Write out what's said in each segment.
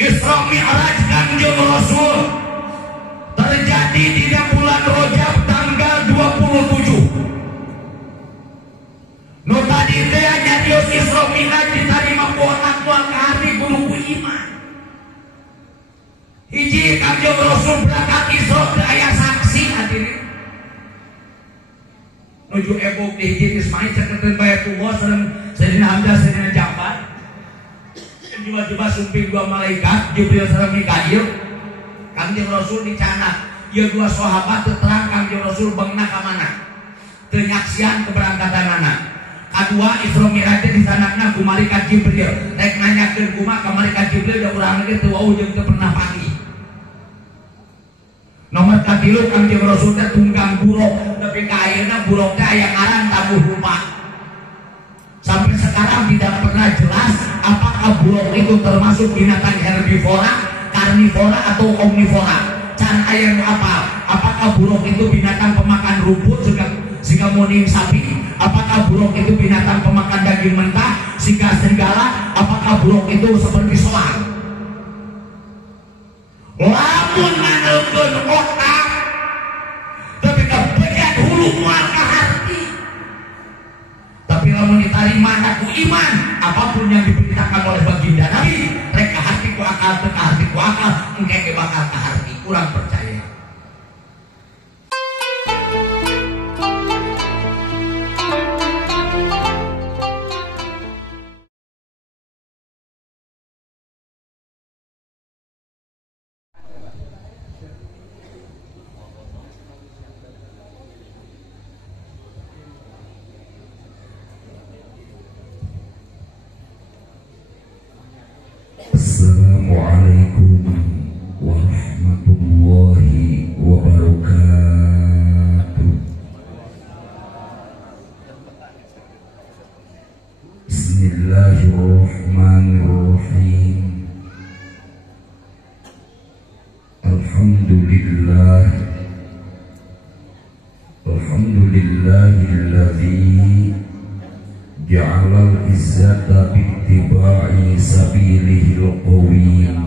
Isra Mi'raj Kanjeng Rasul terjadi di bulan Rajab tanggal 27. Nu tadi teh nyarios Isra Mi'raj diterima ku aktual ka hati kudu ku iman. Hiji Kanjeng Rasul berangkat Isra teh aya saksi hadirin. Nuju ebok di hiji Ismail caketeun Baitullah sareng Sayyidina Hamzah Sayyidina Ja'far. Tiba-tiba sumping dua malaikat Jibril sareng Mikail. Kanjeng Rasul dicanak ieu dua sahabat teu terang Kanjeng Rasul beungna ka mana. Teu nyaksian keberangkatanana. Kadua Isra Mi'raj di sanakna ku malaikat Jibril. Rek nanyakeun kumaha ka malaikat Jibril da urang ge teu wau jeung teu pernah panggil. Nomor katilu Kanjeng Rasul teh tunggang buruk, tapi ka ayeuna buruk teh aya ngaran tabuh rupa. Sampai sekarang tidak pernah jelas apakah buruk itu termasuk binatang herbivora, karnivora atau omnivora. Can aya nu apal, apakah buruk itu binatang pemakan rumput sehingga moning sapi? Apakah buruk itu binatang pemakan daging mentah sehingga serigala? Apakah buruk itu seperti soang? Lamun nganeukeun otak tapi kebedat hulu mual ka hati. Tapi lamun ditarima ku iman, apapun yang diperintahkan oleh baginda Nabi, rek ka hati ku akal, teu ka hati ku akal, engke ge bakal ka hati. Urang percaya. Assalamualaikum warahmatullahi wabarakatuh. Bismillahirrahmanirrahim. Alhamdulillahilladzi ja'alal izzata bittiba'i sabilihil qawim.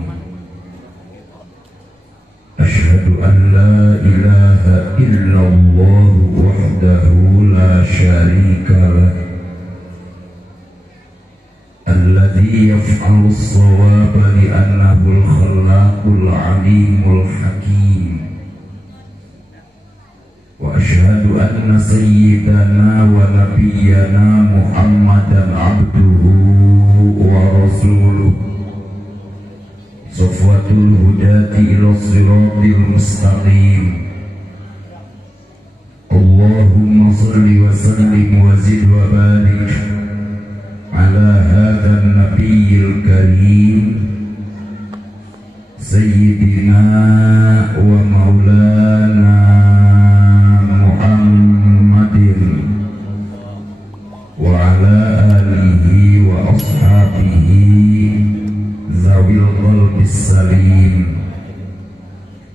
Asyhadu an la ilaha illallah wahdahu la syarika lah, alladzi yaf'alu as-shawaba li'annahu al-khallaqul alimul hakim. Wa asyhadu anna sayyidana wa nabiyyana Muhammadan abduhu wa rasuluh, safwatul hudati ila siratil mustaqim. Allahumma salli wa sallim wa zid wa barik ala hadzal nabiyyil karim sayyidina wa maulana wa ala alihi wa ashabihi zawil qalbis salim.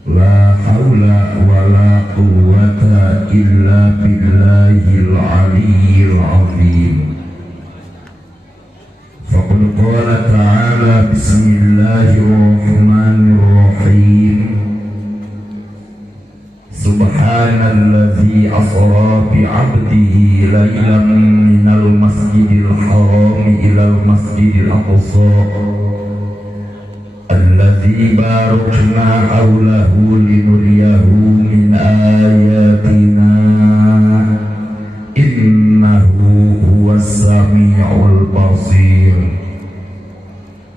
La haula wa la quwwata illa billahil aliyyil azim. Faqad qala ta'ala bismillahirrahmanirrahim. Subhanalladzi asra bi'abdihi laylan minal masjidil haram ilal masjidil aqsa alladzi barakna hawlahu linuriyahu min ayatina innahu huwas sami'ul basir.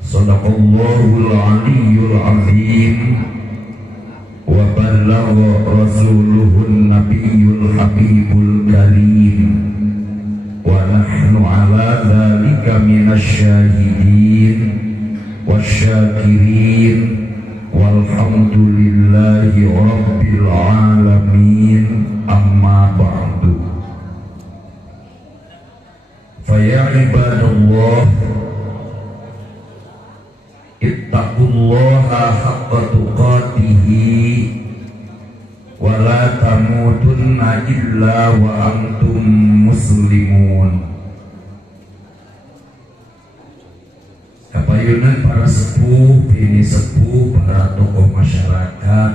Sadaqallahul aliyyul azim. Wa ballagha rasuluhun nabiyyul habibul karim. Wa nahnu ala dhalika minasy syahidin wasyakirin walhamdulillahi rabbil alamin. Amma ba'du. Fa ya ibadallah, ittaqullaha haqqa tuqatihi wa la tamutunna illa wa antum muslimun. Kapayunan para sepuh, bini sepuh, para tokoh masyarakat,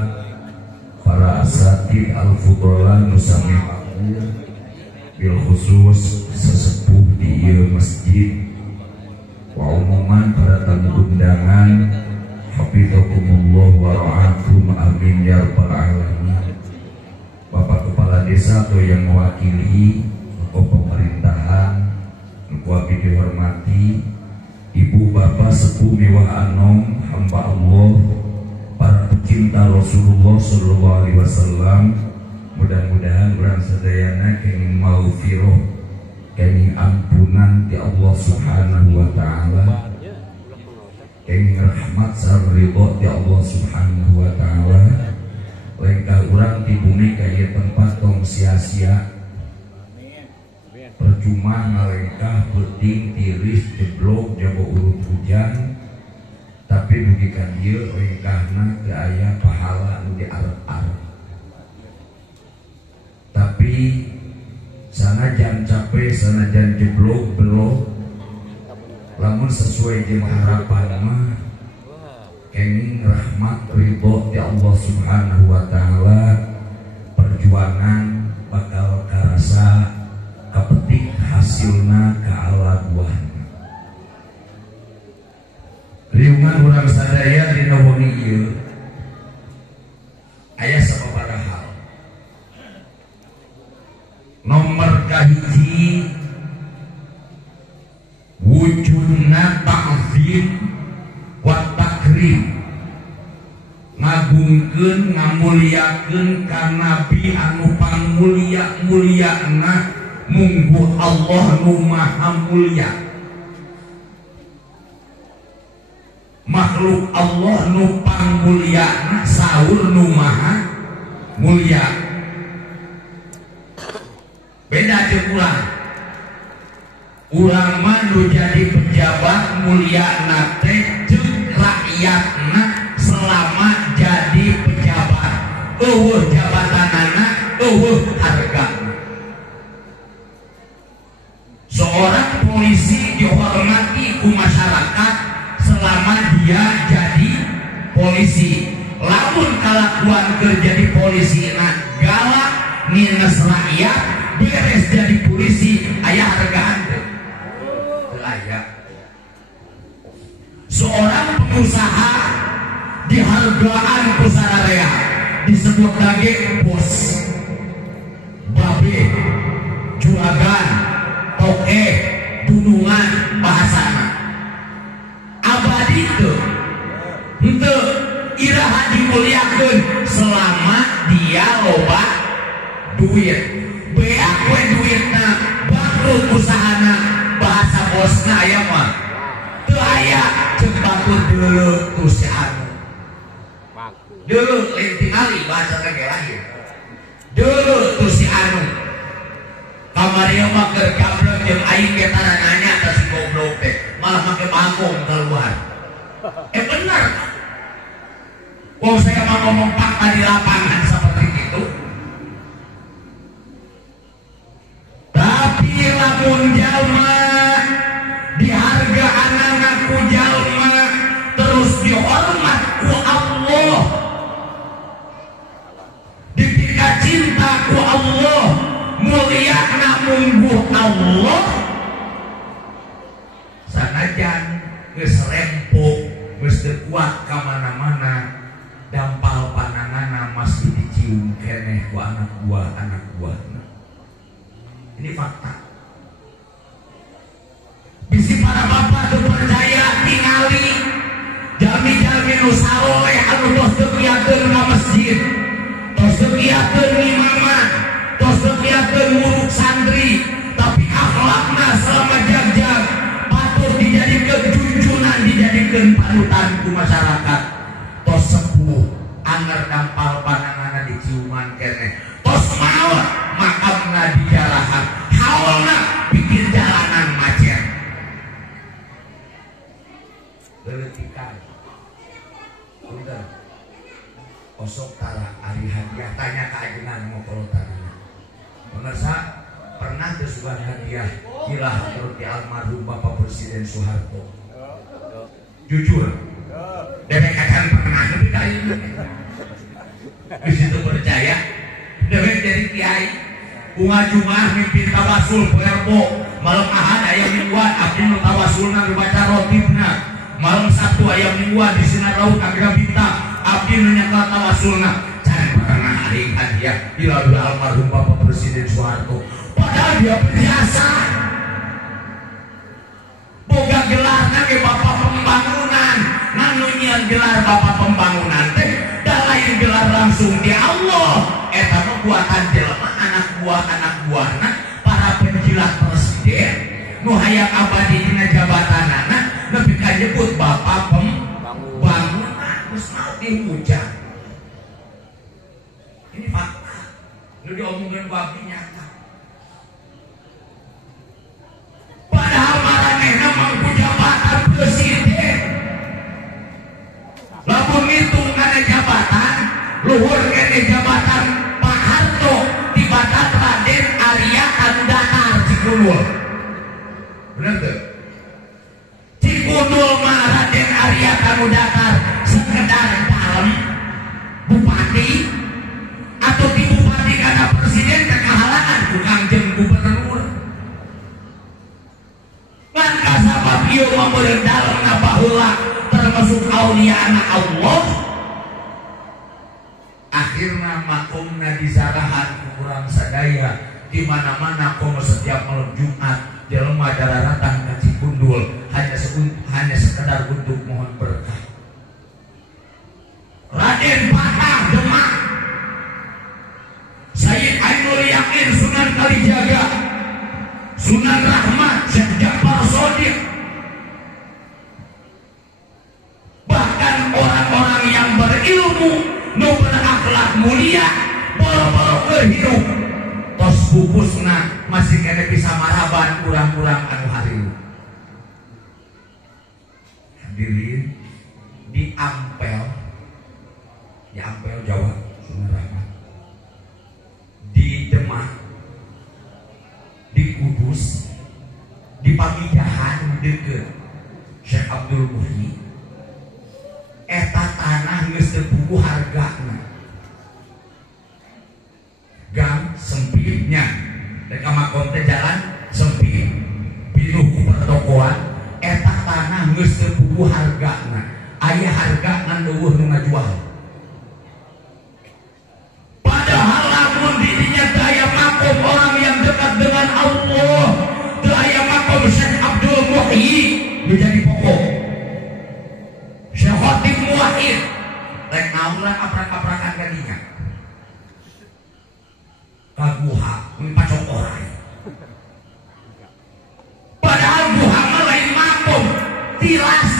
para asatid al-fudola nusami makmur, bil khusus sesepuh di ieu masjid, wa umuman para tamu undangan, hafizakumullah wa ra'akum, amin ya rabbal alamin. Bapak Kepala Desa atau yang mewakili tokoh pemerintahan, kuapi dihormati, Ibu Bapak Sepuh Mewah Anom, hamba Allah, para pecinta Rasulullah Sallallahu Alaihi Wasallam, mudah-mudahan orang sadayana kenging maghfirah, kenging ampunan di Allah Subhanahu Wa Taala, kenging rahmat sareng ridho di Allah Subhanahu Wa Taala. Lengkah urang di bumi kaya tempat tong sia-sia, percuma ngalengkah penting tiris jeblok jago urut hujan, tapi dugikan dia lengkahna ke aya pahala nu diarep-arep. Tapi sanajan capek, sanajan jeblok belok, lamun sesuai jeung harapan mah kenging rahmat ridho di Allah Subhanahu Wa Taala, perjuangan bakal karasa kapetik hasilna kaalaguan. Riungan urang sadaya dina wengi ieu aya sababaraha hal. Nomor kahiji, wujudna ta'zim wa takrim, ngagungkeun ngamuliakeun ka nabi anu pangmulia-muliana, munggu Allah nu maha mulia, makhluk Allah nu pangmuliana saur nu maha mulia. Beda jeung urang mah nu jadi pejabat mulia nate jeung rakyatna selama jadi pejabat, eueuh jabatanana, eueuh hargana. Seorang polisi dihormati ku masyarakat selama dia jadi polisi. Lamun kalakuan kerja di polisi galak nginges rakyat, beres jadi polisi aya hargaan teu? Teu aya. Seorang pengusaha dihargaan ku sararea, disebut lagi bos, babe, juragan, toke, dunungan bahasana. Abadi teu? Henteu, iraha dimuliakeun selama dia loba duit. Beak we duitna, bangkrut usahana, bahasa bosna aya mah teu aya, ceuk bangkrut deuleu tu si anu. Deuleu lain tingali bahasa ge lahir. Deuleu tu si anu. Kamari mah keur gablek jeung aing ge tara nanya ka si goblok teh, malah make bangkong keluar. Benar. Wong saya mah ngomong fakta di lapangan seperti itu. Tapi lamun jalma dihargaan ku jalma, terus dihormat ku Allah, ditika cinta ku Allah, mulia namunggu Allah, sanajan geus rempuk, geus teu kuat ka mana-mana, dampal pananganna masih dicium keneh ku anak buahna. Ini fakta. Bisi para bapak teu percaya tingali jalmi-jalmi nu saleh anu tos teu kiakeun ka masjid, tos teu kiakeun imaman, tos teu kiakeun muruk santri, tapi akhlakna selama jag-jag patut dijadikeun junjunan, dijadikeun panutan ku masyarakat. Tos sepuh anggar dampal pananganna diciuman keneh, tos maot makamna dijarahan, haulna bikin jalanan macet. Leuletikan udah kosok tara ari hadiah, tanya ka ajeungan ngokolotanana. Pemirsa, pernah teu sugan hadiah ilah seperti almarhum Bapak Presiden Soeharto? Jujur, dewek akan pernah lebih kali di situ percaya dewek jadi kiai bunga Jumat mimpin tawasul Boerbo malam Ahad ayam mingguan abdi nu tawasulna dibaca rotibna malam Sabtu ayam mingguan di sinar laut agra bintang abdi nu nyakal tawasulna cari pernah hari hadiah dilalui almarhum Bapak Presiden Soeharto padahal dia biasa boga gelarna ke Bapak Pembangunan nanunyian gelar Bapak Pembangunan teh dan lain gelar langsung di Allah eta buatan jelema anak buahna para penjilat presiden nu hayang abadi dina jabatanana nepi ka nyebut Bapak Pembangunan geus mau dihujat ini fakta nu diomongkeun ku abdi nyata padahal maranehna mangku jabatan presiden lamun ngitung kana jabatan luhur kene jabatan Pak Harto tibatan Raden Arya anu datar Cikundul bener tuh Cikundul mah Raden Arya anu datar sekedar dalem bupati atau di bupati karena presiden kekahalangan bukan jeung gubernur kan kasabab ieu mah meureun dalemna baheula termasuk aulia anak Allah akhirnya makomna disarahan kurang sadaya di mana-mana komo setiap malam Jumat jelema dararatan ka Cikundul hanya sekedar untuk mohon berkah Raden Patah Demak Sayyid Ainul Yakin Sunan Kalijaga Sunan Rahmat Syekh Ja'far Shadiq bahkan orang-orang yang berilmu nu berakhlak mulia boro-boro hidup tos pupusna masih kena bisa maraban kurang-kurang anu hariu hadirin di Ampel Jawa Sunan Rahmat di Demak di Kudus di Pamijahan deket Syekh Abdul Muhyi eta tanah geus teu puguh hargana gang sempitnya dan makom teh jalan sempit pinuh ku pertokoan eta tanah geus teu puguh hargana aya harga ngan eueuh nu ngajual padahal lamun dirinya daya makom orang yang dekat dengan Allah daya makom Syekh Abdul Muhyi menjadi pokok Syekh Khatib Muwahhid rek naurang aprak-aprakan kadinya kaguha mipacok orang padahal guha mah lain makom tilas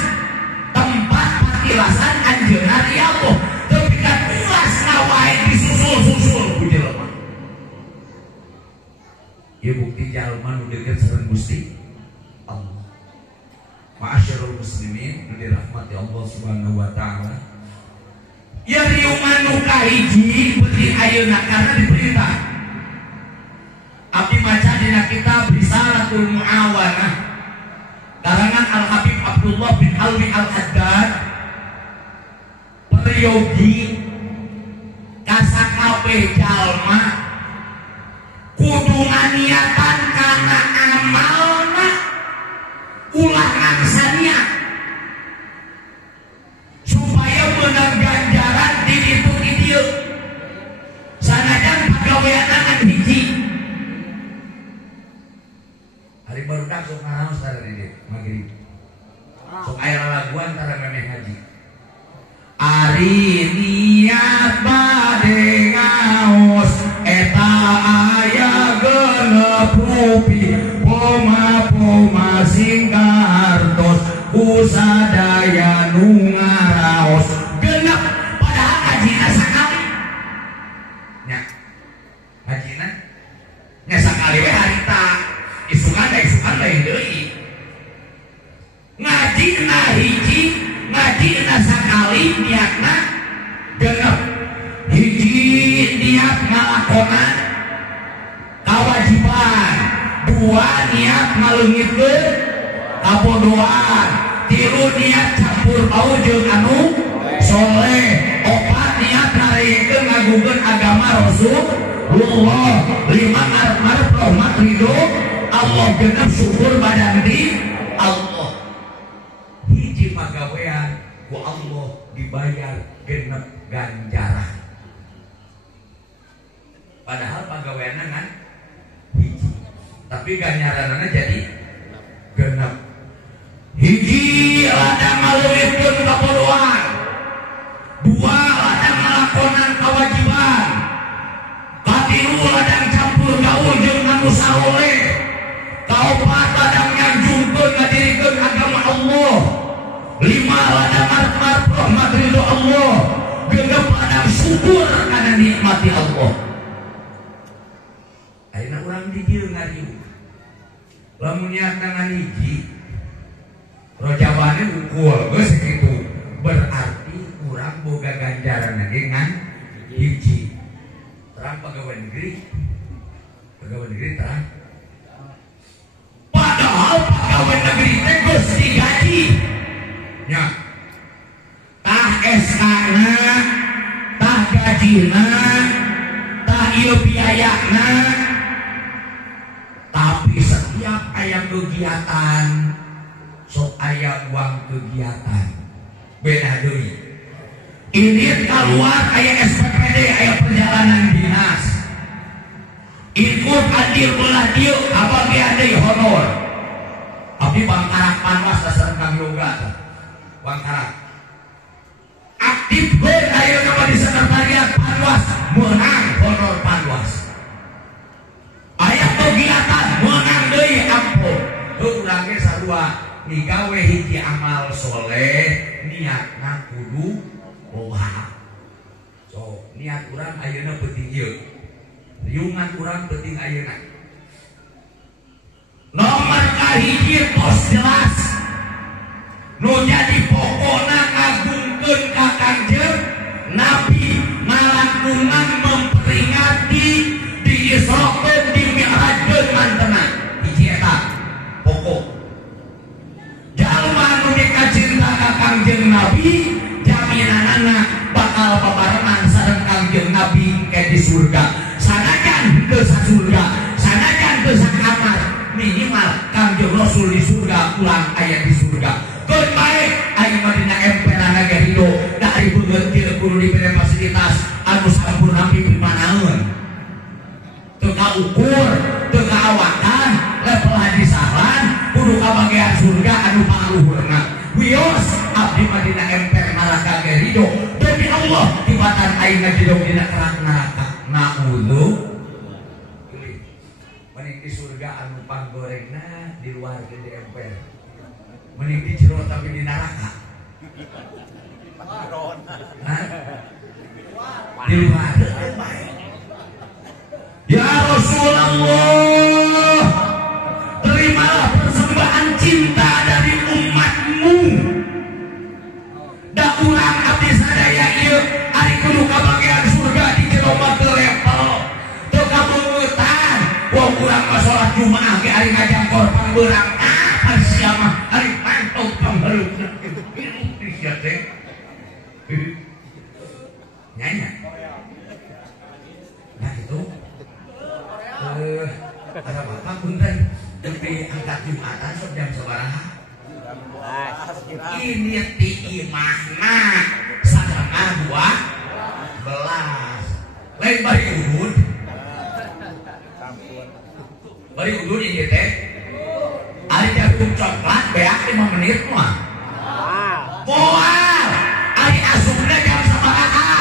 tempat patilasan anjeunna ri Allah tapi kan tilas ngawae disusul-susul ku jelema ieu bukti jalma nu deukeut sareng Gusti Allah ma'asyiral muslimin nu dirahmati Allah Subhanahu wa taala ya riungan nu kahiji beuti ayeuna karena diperintah abdi maca dina kitab Risalatul Muawanah karangan Al-Habib Abdullah bin Alwi Al-Haddad peryogi kasakabe jalma kudu nganiatan kana amalna ulah angsania supaya menang ganjaran di ditu di dieu sanajan pagawean ngan hiji hari barudak sok ngaraos tara di dieu magrib sok aya lalaguan tara memeh haji ari niat bade ngaos eta aya genep rupi poma singkartos usadaya nu ngaraos genep padahal hajina sakali nya hajina nya sakali we harita isukan lain deui ngajina hiji ngajina sakali niatna genep hiji niat ngalakonan kewajiban dua niat ngaleungitkeun kabodohan tilu niat campur baur jeung anu agama Rasulullah, 5 ngarep rahmat ridho Allah, genep syukur badan di Allah. Hiji pagawean ku Allah dibayar genep ganjaran. Padahal pagaweanna kan hiji, tapi ganjaranana jadi genep. Hiji ladang ngaleuwitkeun kabodohan, 2 ladang ngalakonan kewajiban, 3 ladang campur gaul jeung anu saleh, 4 ladang nyanjungkeun ngadirikeun agama Allah, 5 ladang ngarep rahmat ridho Allah, 6 ladang syukur kana nikmati Allah. Ayeuna urang di dieu ngariu, lamun niatna ngan hiji rojawane ukul geus kitu, berarti urang boga ganjaran lagi ngan hiji. Terang pegawai negeri terang. Padahal pegawai negeri teh geus digaji nya, tah SK-na, tah gajina, tah ieu biayana, tapi setiap aya kegiatan sok aya uang kegiatan beda deui. Ini keluar aya SPPD, aya perjalanan dinas, ikut adil belah dieu abang deui honor. Abdi bangkarak panwas dasar kang yoga bangkarak aktif beul ayeuna mah di sekretariat panwas meunang honor panwas. Aya kegiatan meunang deui ampun. Urang ge sarua digawe hiji amal soleh, niatna kudu boha. So niat urang ayeuna penting ieu, riungan urang penting ayeuna. Nomor kahiji tos jelas, nu jadi pokona ngagungkeun ka Kangjeng Nabi, ngalakunan memperingati diisrokeun di mi'rajkeun mantenna. Hiji eta pokok. Jalma nu dikacinta ka Kangjeng Nabi, jaminanana bakal babarengan sareng Kangjeng Nabi ke di surga. Sanajan teu surga, sanajan teu kamar, minimal Kangjeng Rasul di surga, ulang aya di surga. Keun bae ayeuna dina emperan Ridho dari beungeut teu kudu dibere fasilitas anu sampurna pimanaeun. Teu kaukur, teu kaawakan, level haji saran kudu kabagean surga anu paluhurna. Wios abdi mah dina emper neraka Ridho demi Allah tibatan aing ngajedog dina kerak neraka. Naudzu mending di surga anu panggorengna di luar di emper, mending di jero tapi di neraka. Di luar baik. Ya Rasulullah, terimalah persembahan cinta dari umatmu. Da urang abdi sadaya ieu ari kudu kabagean surga di jero teu level, teu kabeungutan. Wong urang mah salat Jumaah ge ari ngajangkor pangbeurang, sia mah ari pantau panghareupna. Ieu sia teh. Nyanyi. Nah itu. Ada bapak punten di angkat Jumatan sok jam sabaraha? Ini ti imahna sadangah 12. Lain bari udud. Bari udud ieu teh. Ari jagung coklat beak 5 menit mah. Moal. Ari asupna jam sabaraha?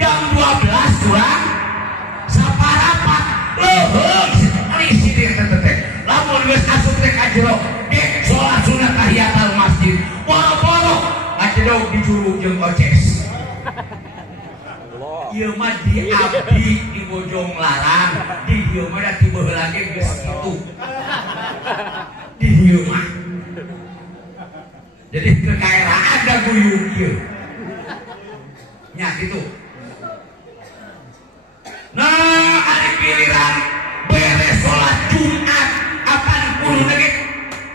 Jam 12 kurang saparapat. Leuheung ari sidir teh. Lamun geus asup teh ka jero, ge salat sunat tahiyatul masjid. Boro-boro ngajedog di juru jeung oces. Ieu mah di abdi di Bojong Larang, di dieu mah da ti baheula ge geus kitu. Di dieu mah. Jadi kekaeraan da guyung ieu. Nya kitu. Nah, hari pilihan beres sholat Jumat akan kudu lagi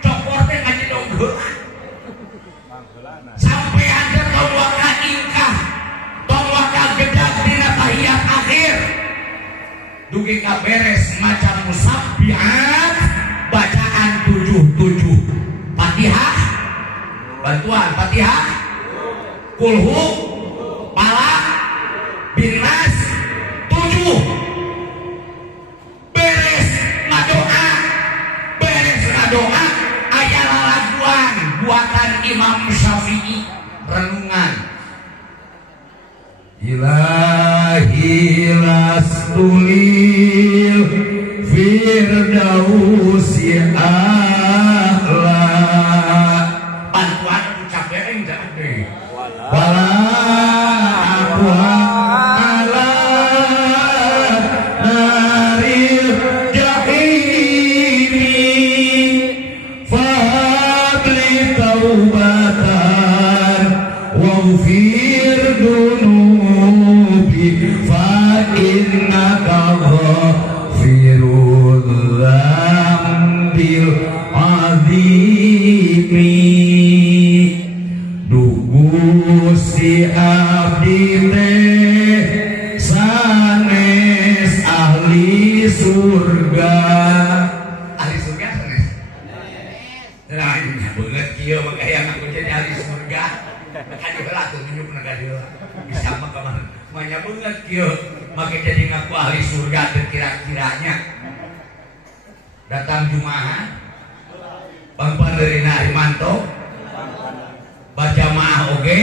cokor teh ngajedog heulah. Sampai ada tong waka ingkah, tong terakhir dugi kaberes macam musabbihat bacaan 77 Fatihah bantuan Fatihah kulhu palak binnas 7 beres ngadoa aya lalaguan buatan Imam Syafi'i renungan Ilahi lastulil firdausi ahla bantuan ucap bereng jadi wala aqwa ala naril jahimi fadli taubatan waghfir dunubi fa innaka ghafirul dzambil azimi Gusti abdi teh sanes ahli surga sanes nah ini banget kieu mah aya aku jadi ahli surga kan heula tuh nyup negara heula bisa mah kemana manya banget kieu make jadi ngaku ahli surga teu kira-kiranya datang jumaah Bang Panderina Arimanto berjamaah oge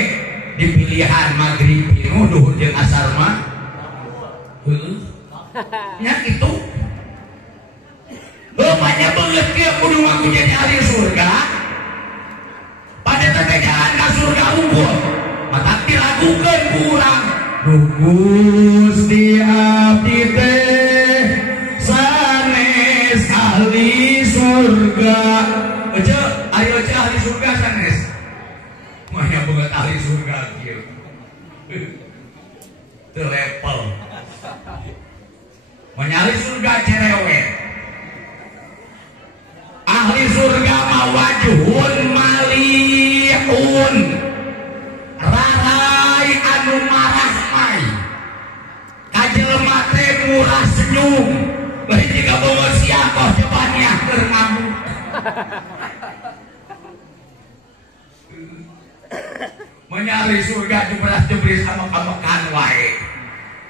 di pilihan maghrib pinuh duhur jeung asar mah nya kitu banyak banget kieu kudu ngaku jadi ahli surga pada teh jalan ka surga unggul mata dilakukeun ku urang Gusti abdi teh sanes ahli surga aja ayo aja ahli surga sanes maya banget ahli surga kieu teu level menyali surga cerewet ahli surga mah wajhun malihun rarai anu marahmai kajelema teh murah senyum lain jika bawa siapa jawabannya keur ngamuk menyari surga jebras-jebris sama kamekan wae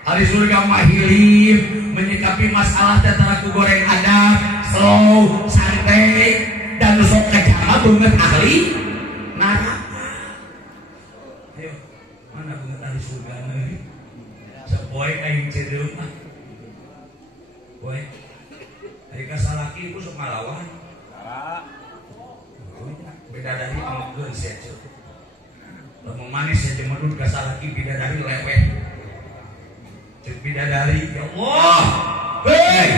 ahli surga mah hilim menyikapi masalah tentara ku goreng adab slow santai dan sok kejama banget ahli neraka ayo mana banget ahli surga nih sepoe aing cedeung mah poe ari kasalaki ku sok ngalawan beda dari amak geus ya lamun manis saja medut kasalaki bidadari leweh cek bidadari ya Allah hei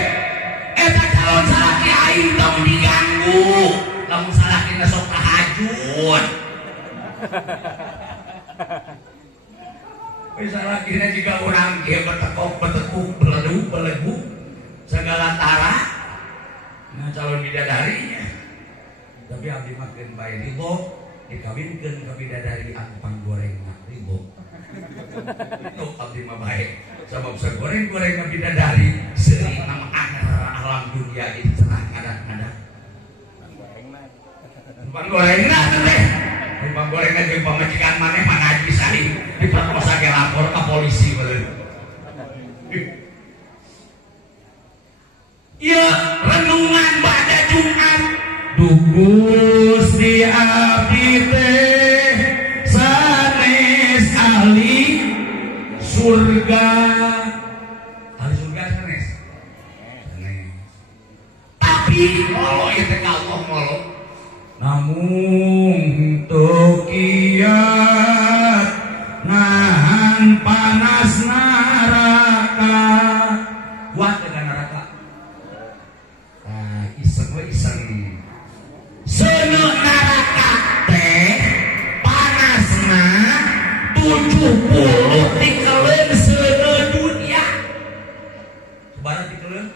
eta calon salaki aing tong diganggu lamun salaki sok tahajud salaki jika orang kieu betekuk belegu segala tara nah calon bidadarinya tapi abdi makin bae ribo dikawinkeun ka bidadari anu panggorengna ribo itu abdi mah bae sabab sagoreng-gorengna bidadari seuring nama alam dunia ini cerah ngadat-ngadat panggorengna teh panggorengna jeung pamajikan maneh mah ngaji saling diperkosa ge lapor ka polisi beuleun ya renungan pada Jumat Gusti abdi teh sanes ahli surga ahli surga sanes tapi molo itu Allah molo namun tokiat nahan panas neraka kuat dengan neraka iseng we iseng seuneu neraka teh panasna 70 dikeleun seuneu dunia sabaraha dikeleun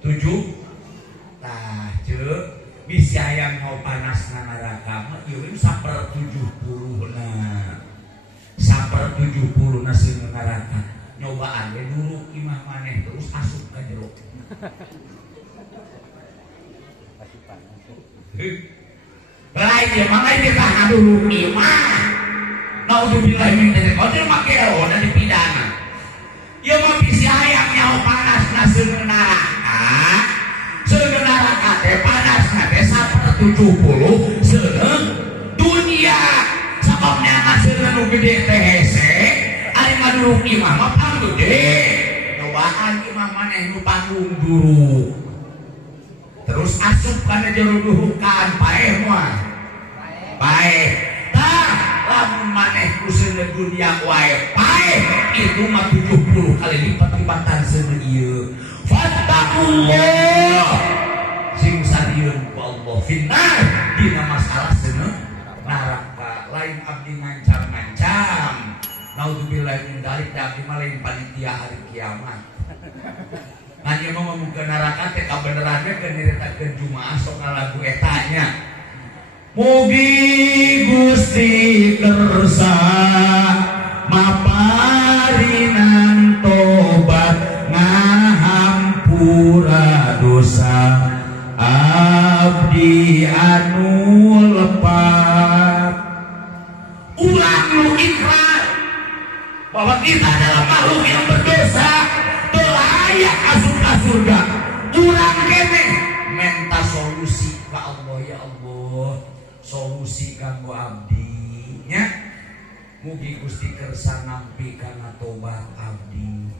7 tah ceuk bisi hayang mau panasna neraka mah ieu saper 70 na seuneu neraka nyobaan ya dulu imah maneh terus asup ka jero. Lain ya mangga dia tahan dulu imah. Naudzubillah min dzalik. Kodil make ona dipidana. Ya mah bisi hayang nyawa panas na seuneu neraka. Seuneu neraka teh panasna teh 170 seuneu dunia. Sababna ngaseunna nu gede teh hese, ari maduruk imah mah pang gede. Nyobaan imah maneh nu panggung dulu. Terus asup kana jero duhukan paeh moal. Paeh. Tah, lamun maneh ku seuneu dunia wae paeh itu mah 70 kali lipat-lipatan seuneu ieu. Fattaqullah. Sing sarieun ku Allah finnar dina masalah seuneu neraka. Lain abdi ngancam-ngancam. Naudzubillah min dzalik da abdi mah lain panitia hari kiamat. Nanya mau ngomong ke neraka teh kabenerannya ke nyeritakeun jumaah sok lagu etanya. Mugi Gusti kersa maparinan tobat ngahampura dosa abdi anu lepat. Ulang lu ikrar bahwa kita adalah makhluk yang berdosa, layak asup ka surga. Urang kene menta solusi ka Allah. Ya Allah, solusi kanggo abdi nya. Mugi Gusti kersa nampi kana tobat abdi.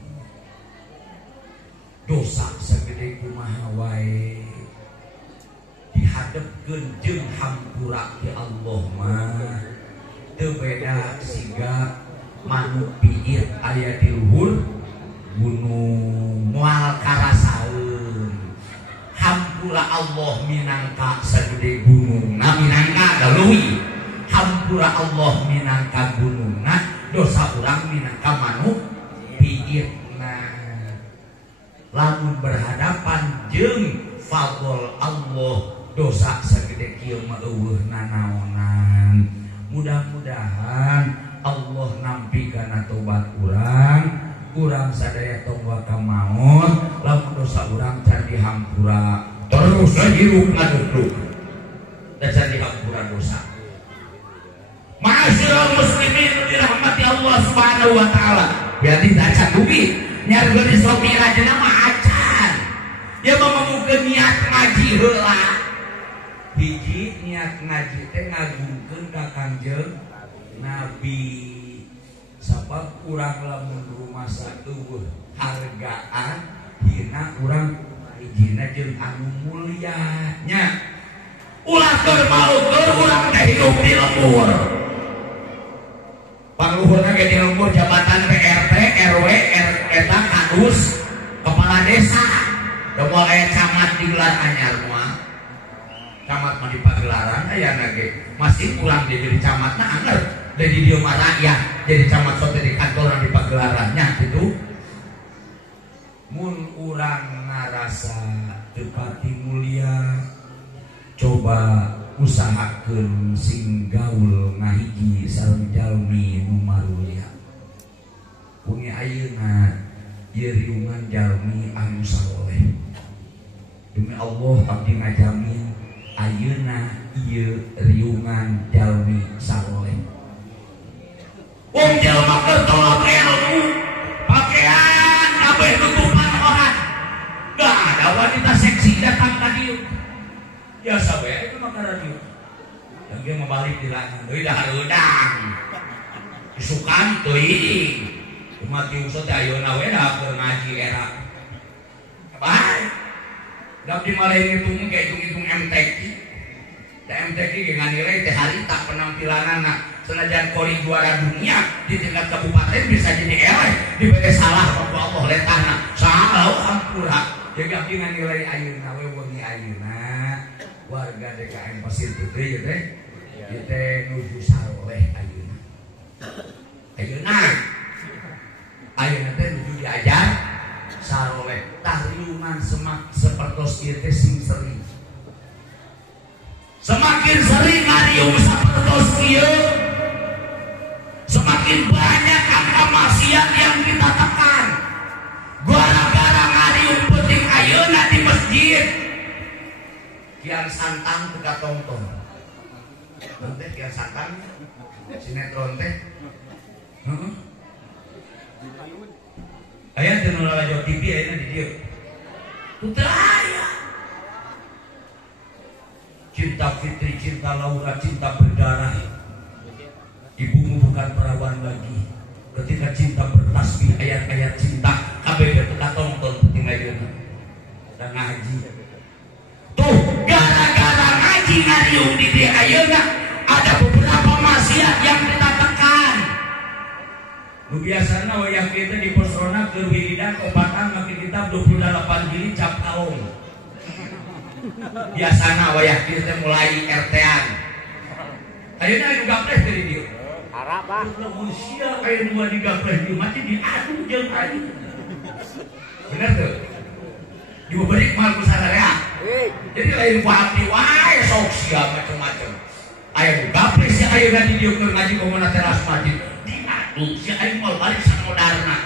Dosa sagede kumaha wae dihadepkeun jeung hampura ti Allah mah teu beda siga manuk piit aya di luhur gunung moal karasaeun. Hampura Allah minangka sagede gunungna minangka galeuwi. Hampura Allah minangka gunungna, dosa urang minangka manuk piitna. Lamun berhadapan jeung fadl Allah, dosa sagede kieu mah eueuh nanaonan. Mudah-mudahan Allah nampi kana tobat urang. Urang sadaya tongwa ka maut, lamun dosa urang can dihampura terus hiruk ngaduk dan can dihampura dosa. Ma'asyiral muslimin dirahmati Allah Subhanahu wa taala. Berarti dacan dugi nyargeun Isra Mi'rajna mah acan. Ya mamukeun niat ngaji heula. Hiji niat ngaji teh ngagungkeun ka Kangjeng Nabi. Sabab urang lamun rumasa eueuh hargaan hina urang hijina jeung anu mulia nya. Ulah keur malukeun urang teh hidup di lembur. Pangluhurna ge di lembur jabatan PRT, RW, eta kadus, kepala desa. Da moal aya camat digelar anyar mah. Camat mah di pagelaran aya ge. Masih urang jadi camatna anger. Dari dia mah rakyat jadi camat sote di kantor di pagelarannya gitu. Mun urang ngarasa tepati mulia, coba usahakeun sing gaul ngahiji sareng jalmi nu marulia. Pungi ayeuna ieu riungan jalmi anu saleh. Demi Allah abdi ngajamin ayeuna ieu riungan jalmi saleh. Wong jalma keur tolak ilmu, pakaian kabeh tutupan orang. Gak ada wanita seksi datang ka dieu. Ya sabae itu mah ka dieu. Yang dia membalik di langan deui dah udang. Isukan teuing. Umat diusut ayeuna we da keur ngaji era. Bae. Dak di malih ngitung ge hitung MTQ. Da MTQ ge nganilai teh harita penampilanana. Senajan kori juara dunia di tingkat kabupaten bisa jadi eleh diberi salah waktu Allah letana salah hampura jadi abdi nilai ayeuna we wengi ayeuna warga DKM Pasir Putri gitu kita nuju saleh ayeuna teh nuju diajar saleh tahliuman semak sepertos ieu teh sing sering semakin sering ngariung sapertos ieu semakin banyak angka maksiat yang kita tekan. katongtong. Teh biasakan sinetron teh. Heeh. Aya teu nu rajo TV ayeuna di dieu. Teu aya. Cinta Fitri, cinta Laura, cinta berdarah. Ibumu bukan perawan lagi. Ketika cinta bertasbih ayat-ayat cinta kabeh teu katongtong penting ayeuna. Dan ngaji. Tuh, gara-gara ngaji ngariung di dieu ayeuna ada beberapa maksiat yang kita tekan. Nu biasana wayah kita di Posrona keur wiridan obatan make kitab 28 jilid cap kaung. Biasana wayah kita mulai RT-an. Ayeuna anu gapleh teh di dieu. Harap ah. Lamun sia aya nu digapleh di mati diadu jeung aing. Bener tuh. Diberi mal ku sadarea. Jadi lain ku abdi wae sok sia macam-macam. Aya gapleh sia ayeuna di dieu keur ngaji komunitas teras masjid. Diadu sia aing moal balik samodarna.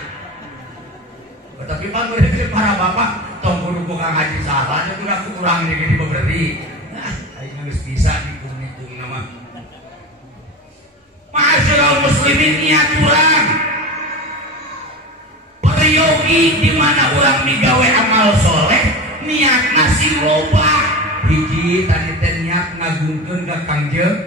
Tapi panggeureun para bapak tong kudu buka ngaji salah nya udah kurang di diberi. Nah, aing geus bisa dikung-nikung nama. Ma'asyiral muslimin niat urang. Peryogi di mana urang migawe amal soleh, niatna sing loba. Hiji tadi teh niat ngagungkeun ka Kangjeng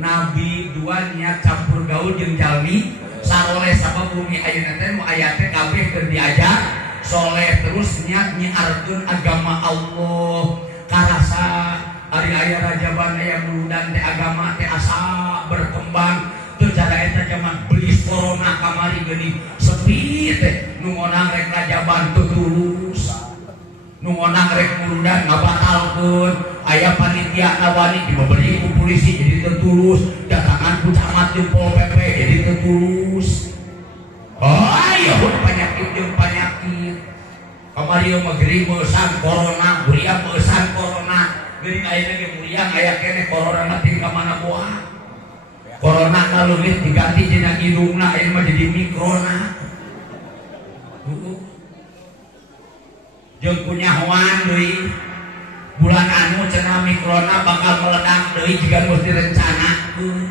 Nabi, dua niat campur gaul jeung jalmi saroleh sabab bumi ayeuna teh nu aya teh kabeh keur diajar soleh, terus niat nyiarkeun agama Allah. Karasa ari aya rajaban aya muludan teh agama teh asa berkembang. Teu cara eta zaman belis corona kamari geuning sepi teh nu ngonang rek rajaban teu tulus. Nu ngonang rek muludan ngabatalkeun, aya panitia nawani diberi ku polisi jadi teu tulus, datangan ku camat jeung Pol PP jadi teu tulus. Oh, ayo penyakit jeung penyakit. Kamari mah geuring meusan corona, buriang meusan corona. Geuring ayeuna ge buriang aya keneh corona mah teu ka mana boa. Corona kalau diganti dina hidungna ayeuna mah jadi mikrona. Jeung kunyahoan deui bulan anu cenah mikrona bakal meledak deui jika mesti direncanakeun.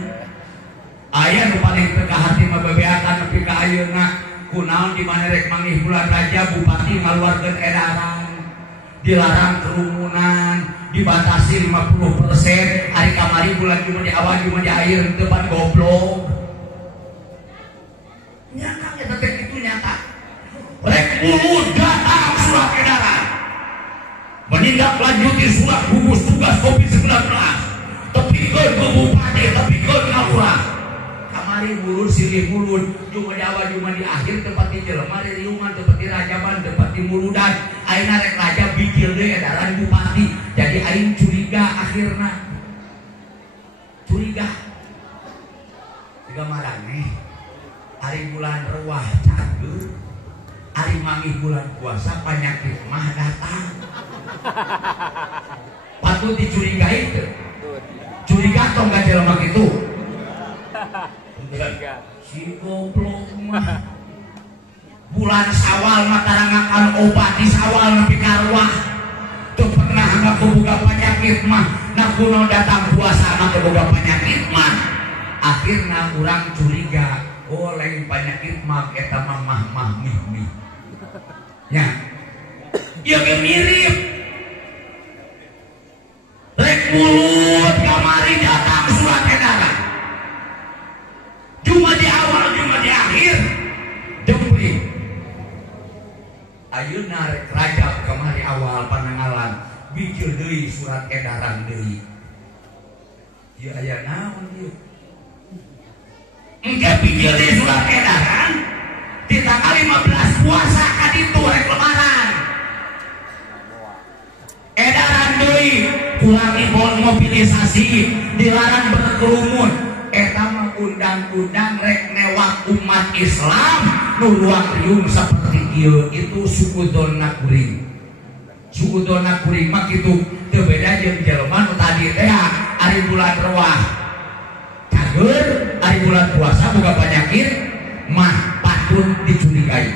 Aya nu paling teu ka hati mah bebeatan nepi ka ayeuna kunaon di mana rek manggih bulan Rajab bupati ngaluarkeun edaran dilarang kerumunan, dibatasi 50%. Hari kamari bulan Jumat di awal Jumat di akhir depan goblok. Nyata nyata itu nyata. Rek ulun datang surat edaran menindaklanjuti surat gugus tugas COVID-19. Tepikeun ke bupati, tepikeun ka lurah. Kamari mulun silih mulun Jumat di awal Jumat di akhir tempat di jelema riungan tempat di rajaban tempat di muludan. Ayeuna rek raja bikil deui edaran bupati. Jadi aing curiga akhirna. Curiga. Tiga maraneh. Hari bulan Rewah cager. Hari manggih bulan puasa penyakit mah datang. Patut dicurigai teu? Curiga atau enggak jelema kitu? Si goblok mah. Bulan Sawal mah tarangakan obat di Sawal nepi ka Rewah. Teu pernah ngaku boga penyakit mah. Nah kuno datang puasa mah teu boga penyakit mah. Akhirna urang curiga, oh lain penyakit mah eta mah mih. Ya. Ieu ge mirip. Rek mulut kamari datang surat edaran. Cuma di awal, cuma di akhir. Jempling. Ayeuna rek Rajab kamari awal pananggalan bijil deui surat edaran deui. Ieu aya naon ieu? Engke bijil deui surat edaran di tanggal 15 puasa ka ditu rek lebaran. Edaran deui kurangi mobilisasi, dilarang berkerumun. Eta mah undang-undang rek newak umat Islam nu luang riung saperti ieu. Itu sukudonna kuring. Sukudonna kuring mah kitu teu beda jeung jelema nu tadi teh ari bulan Rewah cager, ari bulan puasa boga penyakit mah patut dicurigai.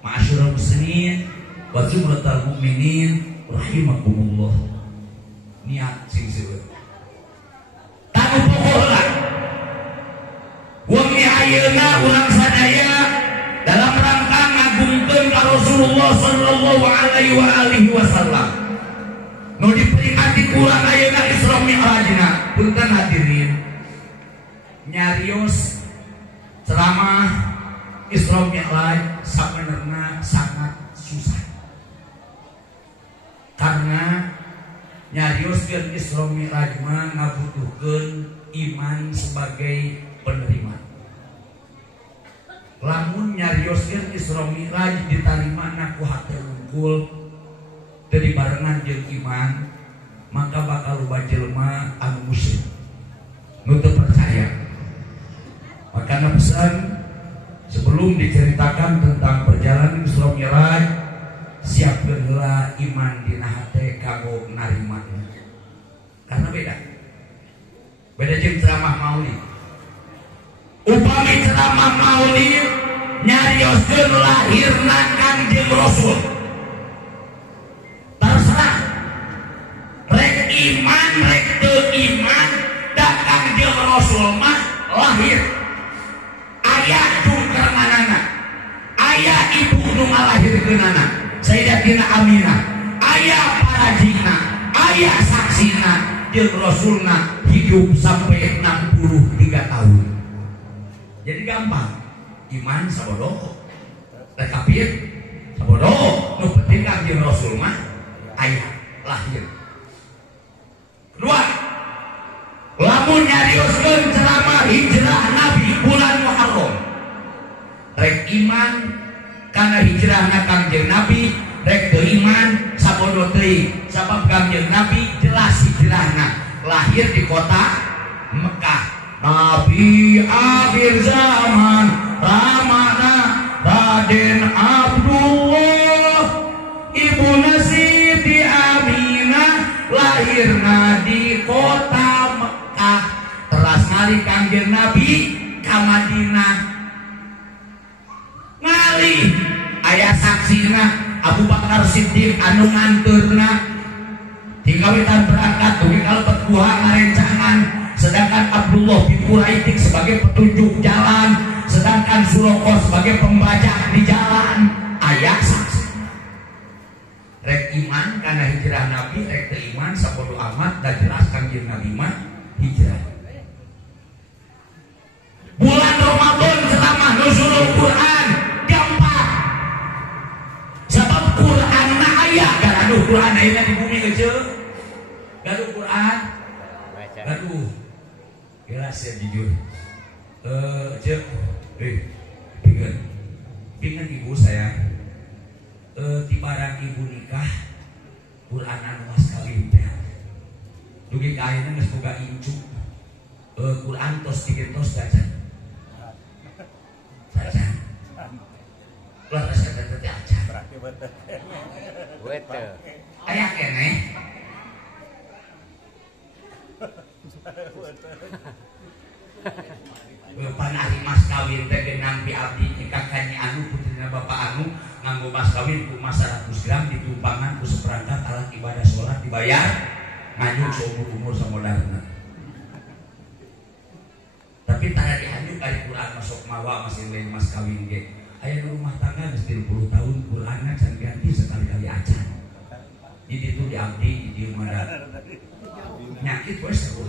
Ma'asyiral muslimin wa jumlatal mukminin rahimakumullah. niat sing seueur tanu pokokna wong ayeuna urang sadaya dalam rangka ngagungkeun ka Rasulullah sallallahu alaihi wasallam nu diperingati kurang ayeuna Isra Mi'rajna. Punten hadirin nyarios ceramah Isra Mi'raj sabenerna sangat susah karena nyarioskeun Isra Mi'raj mah ngabutuhkeun iman sebagai penerima. Lamun nyarioskeun Isra Mi'raj ditarimana ku hate unggul teu dibarengan jeung iman, maka bakal loba jelema anu musyrik nu teu percaya. Makana pesan sebelum diceritakan tentang perjalanan Isra Mi'raj, siapkeun heula iman dina hate kanggo narimana. Karena beda jeung ceramah maulid. Upami ceramah maulid nyarioskeun lahirna Kangjeng Rasul. Terserah rek iman rek teu iman da Kangjeng Rasul mah lahir. Aya jungkrenganana, aya ibu nu ngalahirkeunana Sayyidatina Aminah, aya parajina, aya saksina jeung Rasulna hidup sampai 63 tahun. Jadi gampang, iman sabodoh, kafir sabodoh, nu penting Kangjeng Rasul mah aya lahir. Kedua, lamun nyarioskeun ceramah hijrah Nabi bulan Muharram, rek iman kana hijrahna Kangjeng Nabi, rek teu iman sabodoh teuing. Sabab Kangjeng Nabi jelas hijrahna lahir di kota Mekah. Nabi akhir zaman ramana Raden Abdullah ibuna Siti Aminah lahirna di kota Mekah. Teras ngali Kangjeng Nabi ka Madinah ngali aya saksina Abu Bakar Siddiq anu nganteurna tinggawitan berangkat dugi kalebet kuha ngarencangan. Sedangkan Abdullah bin Quraitik sebagai petunjuk jalan, sedangkan Suraqah sebagai pembajak di jalan. Aya saksi rek iman karena hijrah Nabi, rek teu iman sabodo amat. Dan jelas Kangjeng Nabi mah hijrah. Bulan Ramadan selama nuzulul Quran gampang, sebab Quran na aya gaduh Quran ayeuna di bumi kecil, gaduh Quran gaduh. Jelas ya jujur, pingin ibu saya, tibarang ibu nikah, Quran anu mas kawin teh, dugi kainnya geus boga incu, Quran tos dikit tos dacan, lah rasa teh acan, ayah kene. Panari mas kawin teh nampi abdi nikah kanyi anu putrina bapak anu nganggo mas kawin ku mas 100 gram ditumpangan ku seperangkat alat ibadah sholat dibayar nganyuk seumur umur samodarna. Tapi tara dianjuk ari Quran masuk mawa masih lain mas kawin ge. Aya rumah tangga geus 30 tahun Quranna can ganti sekali-kali acan. Di ditu diabdi di mana nyakit we seru.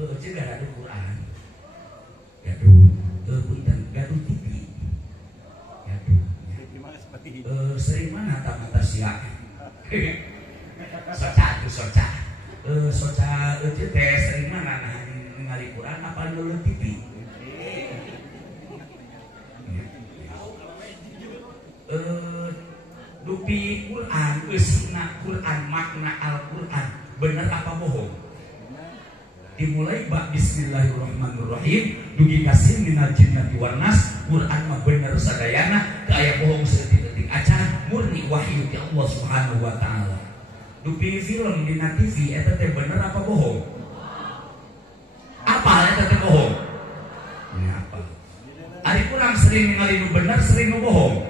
Cek ada Quran, gaduh, punten gaduh TV, gaduh, sering mana mata siak, soca, cek teh sering mana nah ngali Quran apa dulu TV, dupi Quran, isna Quran makna Al Quran bener apa bohong? Dimulai bak bismillahirrahmanirrahim dugi kasih minal jinnati wan nas. Quran mah bener sadayana teu aya bohong saeutik-eutik acan murni wahyu ti Allah Subhanahu wa taala. Dupi film dina TV eta teh bener apa bohong? Apa eta teh bohong? Ini apa? Ari kurang sering ningali nu bener sering nu bohong.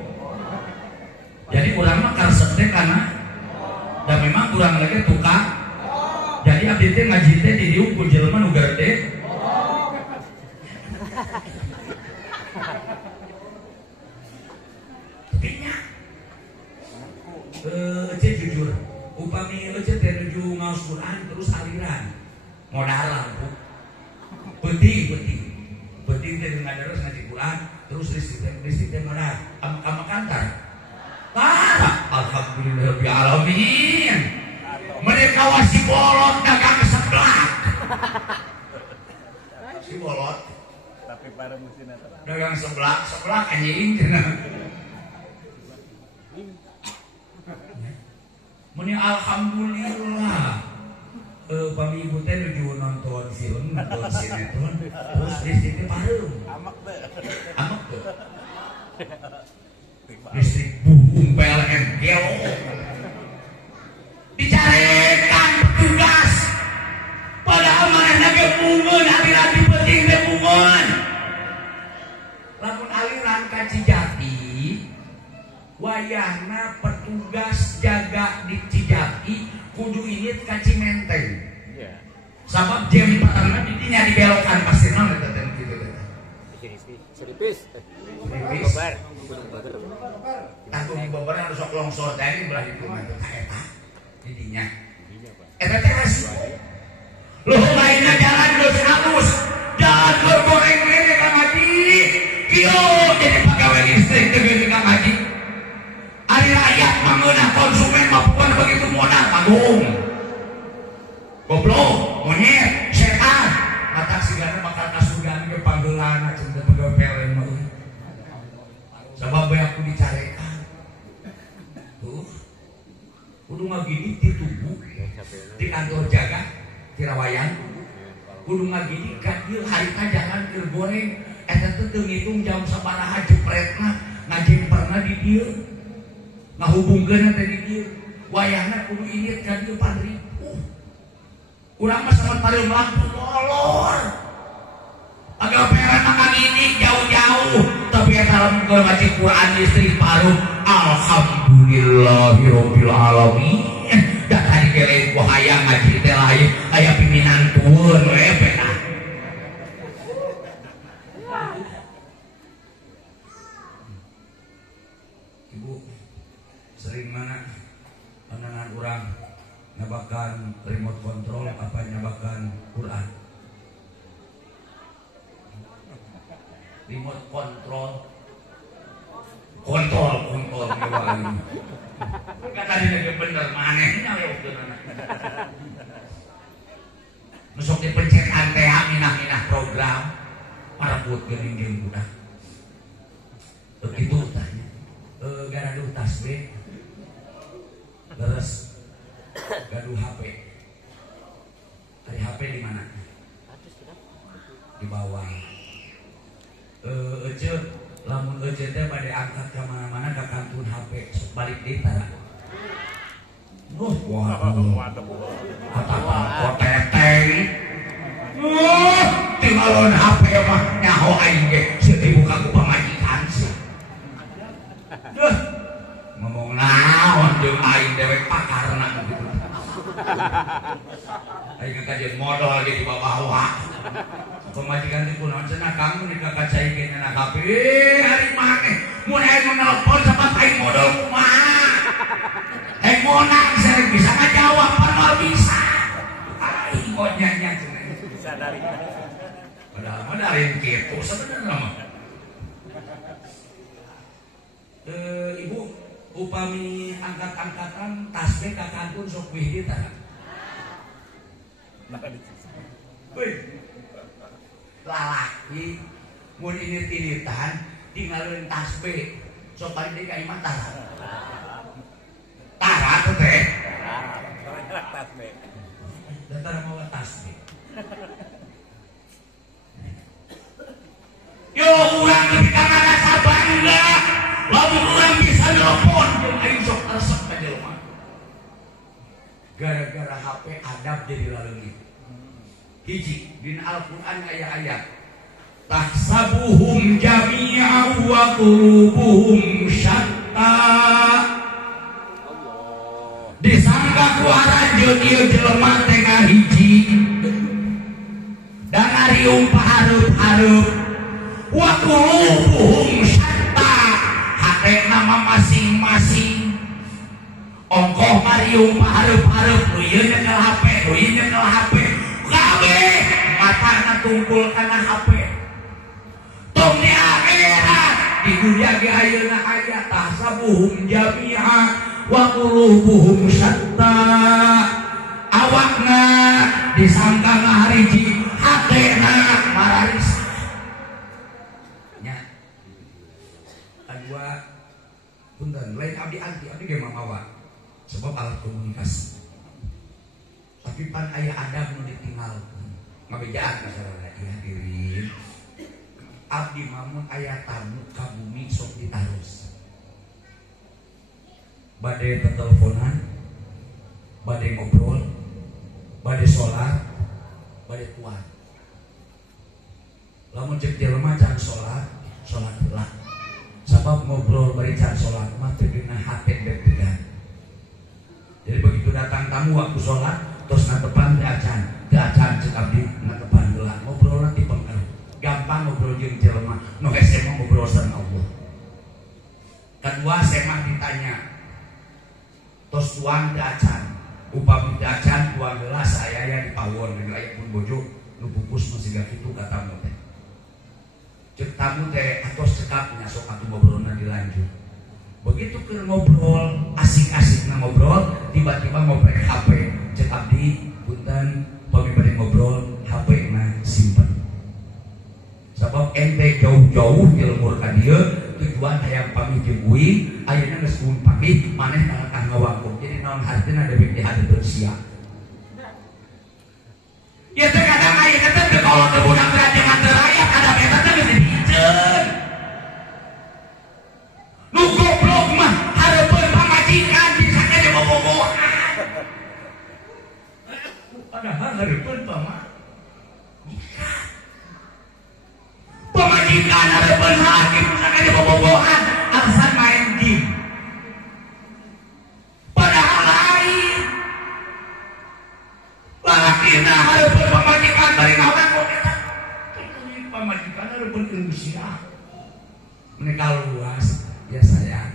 Jadi urang mah karesep teh kana dan memang urang lagi tukang. Jadi abdi teh ngaji teh di diuk ku jelema nu gede. Tinya. Cek jujur, upami teh nuju ngaos Quran terus aliran modal lampu. Penting teh ngadaros ngaji Quran terus listrik teh modal. Ama kantor. Alhamdulillahirabbil alamin. Mereka wasi bolot dagang seblak. Si bolot. Tapi para musim dagang seblak anjing cenah. Muni alhamdulillah. Pami ibu teh nuju nonton film, nonton sinetron, terus listriknya pareum. Amak teu. Listrik bumbung PLN gelo. Dicarekan petugas. Padahal manehna ge bungeun, aliran di penting teh bungeun. Lamun aliran ka Cijati, wayahna petugas jaga di Cijati kudu init ka Cimenteng. Sabab jam patarna di dinya dibelokkan pasti naon eta teh kitu teh. Seripis. Tanggung babar harus sok longsor tadi belah itu mah eta. Didinya. Eta teh resiko. Loh lainna jalan geus halus. Jalan goreng we ka ngaji. Kieu jadi pagawe listrik teh geus ka ngaji. Ari rakyat mangeunah konsumen mah bukan begitu modal tanggung. Goblok, monyet, setan. Mata sigana bakal kasugan ge panggeulana cenah teh pagawe PLN mah. Sabab bae aku dicarekan. Tuh. Kudu ngagini di tubuh. Di kantor jaga di rawayan. Kudu ngagini ka dieu harita jangan keur goreng. Eta teh teu ngitung jam sabaraha jepretna ngajemperna di dieu. Ngahubungkeun teh di dieu. Wayahna kudu inget ka dieu 4.000. Urang mah sampeun pareum lampu molor. Agak peran makan ini jauh-jauh, tapi yang dalam ngaji Quran listrik paruh. Alhamdulillahirabbil alamin. Da tadi kele ku hayang ngaji teh lain, aya pimpinan tueun we pena. Ibu sering mana pandangan urang nyabakan remote control apa nyabakan Quran? Remote control ngewain. Kan tadi lagi bener manehnya we ukeunana. Nusok dipencet antena minah-minah program marebut geuning budak. Begitu tanya. Gaduh tasbih. Leres. Gaduh HP. Hari HP di mana? Di bawah. Lamun teh pada angkat ke mana-mana ke kantun HP sok balik deui tara. Waduh. Kata Pak Teteng. Tinggalon HP mah nyaho aing ge seueur dibuka ku pamajikan sih. Ngomong naon jeung aing dewek pakarna gitu. Aing kajian modal ge di bawah. Pemajikan di kunaon cenah kamu nih kakak cai kene na HP hari maneh mun aing nelpon sampai aing modal kumaha aing monang sering bisa ngajawab padahal bisa aing onyanya cenah bisa dari padahal mah dari kitu sebenarnya mah ibu upami angkat-angkatan tasbih ka kantun sok wihdi tah lalaki mun init-initan tinggalin tasbih sok balik deui ka imah tara teh tasbih datang mau tasbih yo urang lebih ka ngarasa bangga lamun urang bisa nelpon jeung aing sok resep ka jelema gara-gara HP adab jadi laleungit. Hiji dina Al-Qur'an aya ayat tahsabuhum jami'an wa qulubuhum syatta. Disangka kuaranjeun ieu jelema teh ngahiji dan ngariung pahareup-hareup wa qulubuhum syatta hate nama masing-masing ongkoh ngariung pahareup-hareup nu ieu nyekel HP nu ieu nyekel HP kabeh matana tungkul kana HP tong di akhirat di dunia ge ayeuna aya tahsabuhum jami'a wa qulubuhum syatta awakna disangka ngahariji hatena mararis nya kadua punten lain abdi ge mamawa sebab alat komunikasi tapi pan aya adab nu ditinggal ngabejaan masyarakat hadirin abdi mamun aya tamu ka bumi sok ditarus bade teteleponan bade ngobrol bade sholat bade kuat lamun cek jelema can sholat heula sabab ngobrol bari can sholat mah teu dina hate deg-degan jadi begitu datang tamu waktu sholat terus ngatepan teu acan cek abdi ngatepan heula ngobrol nanti pengaruh gampang ngobrol jeung jelema nu hese mah ngobrol sareng Allah kedua semah ditanya tos tuang teu acan upami teu acan tuang heula saaya di pawon geus aya pun bojo nu pupus masih gak kitu ka tamu teh cek tamu teh atos cekap nya sok atuh ngobrolna dilanjut begitu keur ngobrol asik-asik ngobrol tiba-tiba ngobrol HP cek abdi punten pami bade ngobrol HP na simpen sabab ente jauh-jauh ilmu ka dieu tujuan hayang pamit jeung uing ayeuna geus kudu pamit maneh ka ngawangkung jadi naon hartina debek di hadeup sia ya teh kadang ayeuna teh kalau teu budak teh nganter aya kadang eta teh geus dipiceun nu goblok mah hareupeun pamajikan bisa kene bobogohan padahal hareupeun pamajikan hareupeun hakim bisa kene bobogohan alasan main game padahal lain lalakina hareupeun pamajikan bari ngawan kok eta pamajikan hareupeun ilmu sia menika luas ya sayang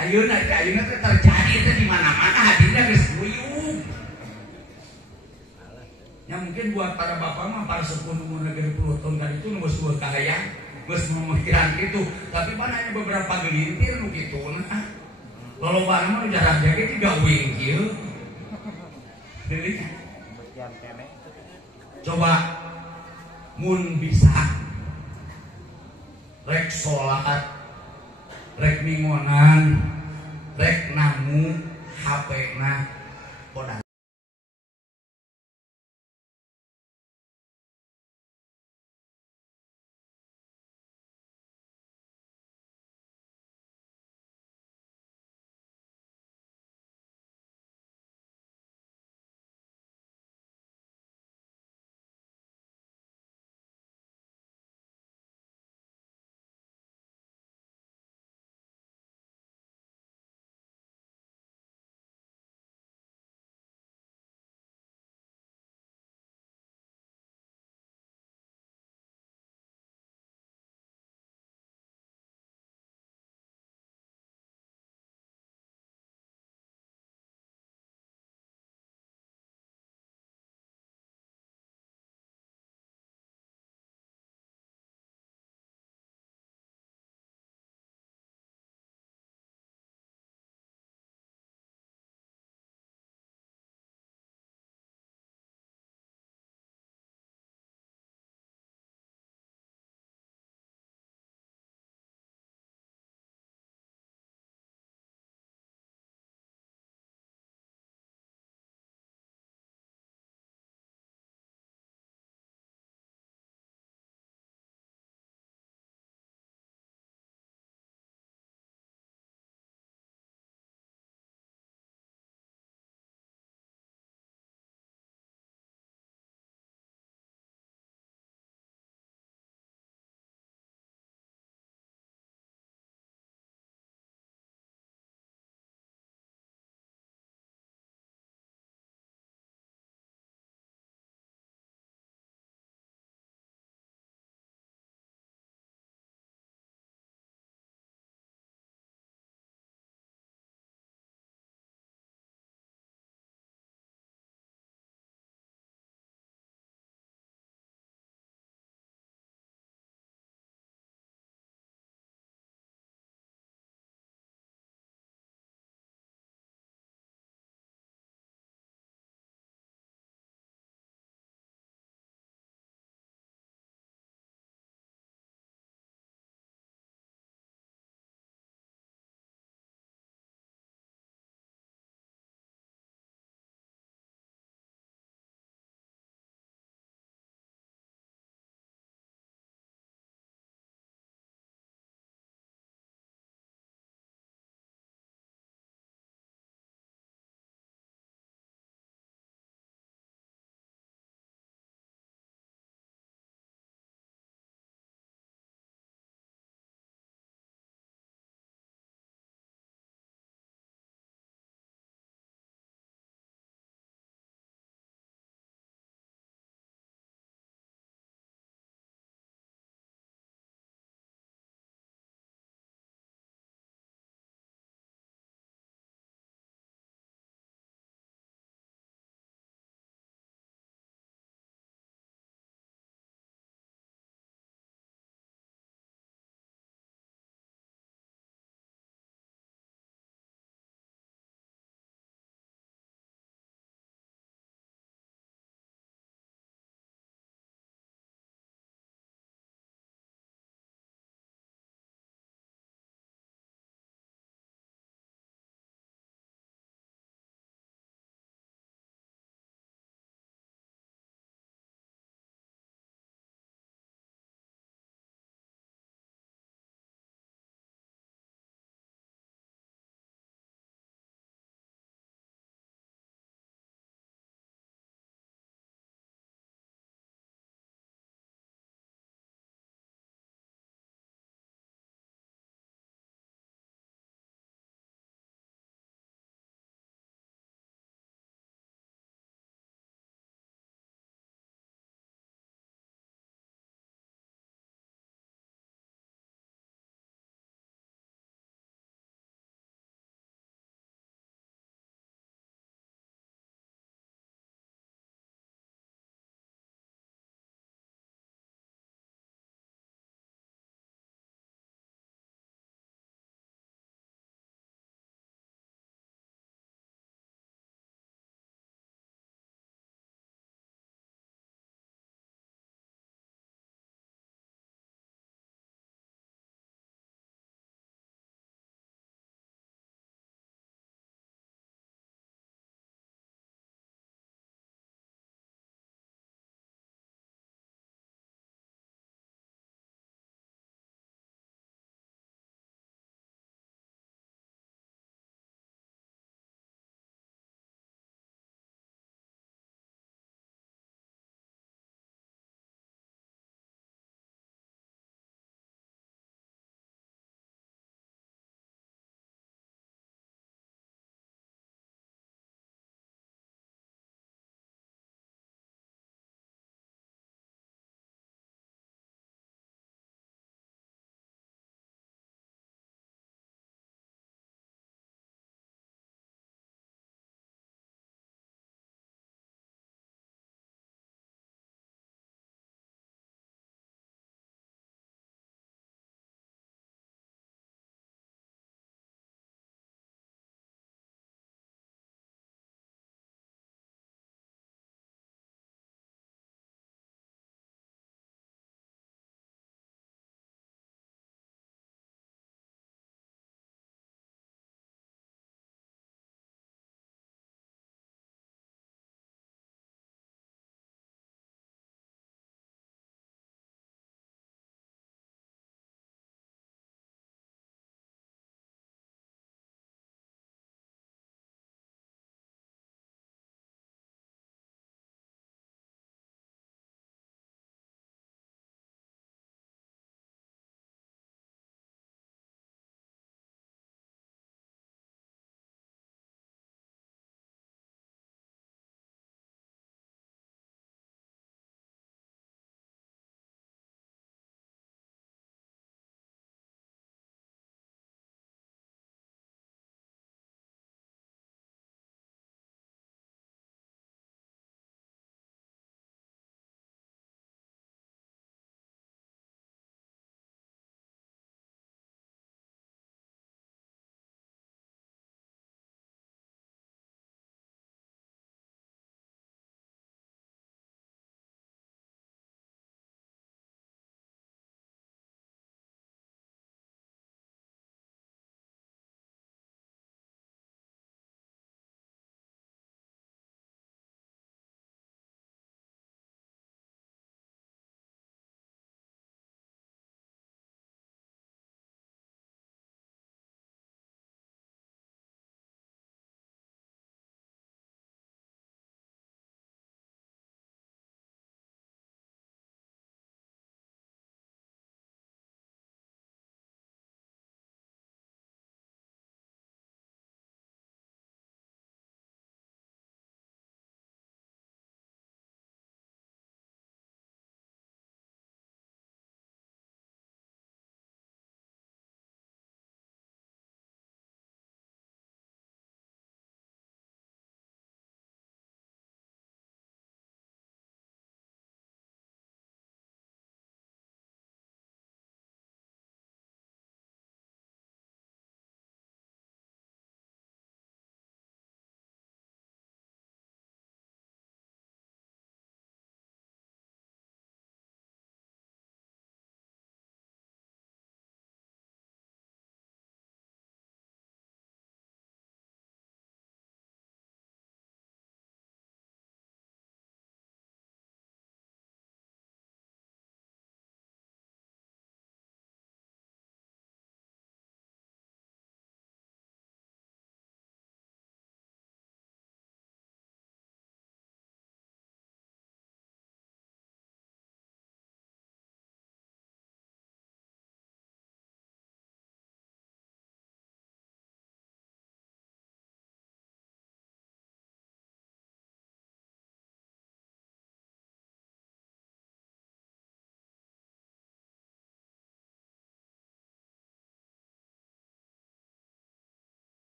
ayeuna teh terjadi teh di mana-mana hadirnya geus guyub ya mungkin buat para bapak mah para sepuh umur negeri 10 tahun kan itu geus buat kahayang geus memikiran gitu tapi mana hanya beberapa gelintir nu kitu nah lolobana mah jarang jage tiga wing kieu deui coba mun bisa rek sholat rek mingonan rek namu HP na podan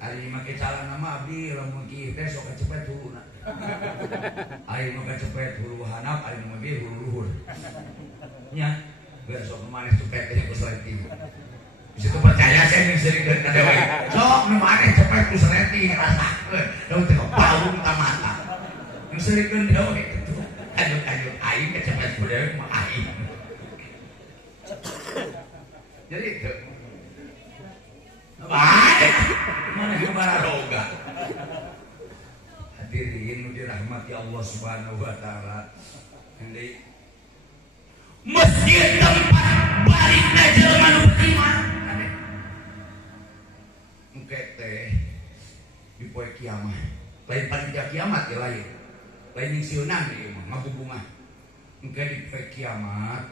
Ari make calana mah abdi lamun kieu teh sok kacepet huluna. Ari mah kacepet hulu hanap, ari mah ge hulu luhur. Nya, geus sok maneh cepet teh ku saleti. Bisa percaya saya yang sering ke dewa. Sok nu maneh cepet ku saleti rasakeun. Daun teh paung ta mata. Yang sering ke dewa itu. Ayut aing kecepet ku dewa mah aing. Jadi itu. Baik. Mana kemana roga? Hadirin dirahmati Allah Subhanahu wa taala. Hendak masjid tempat balikna jelema nu beriman. Engke teh di poe kiamat. Lain panitia kiamat ya lain. Lain sieunang ieu mah ngabubungah. Engke di poe kiamat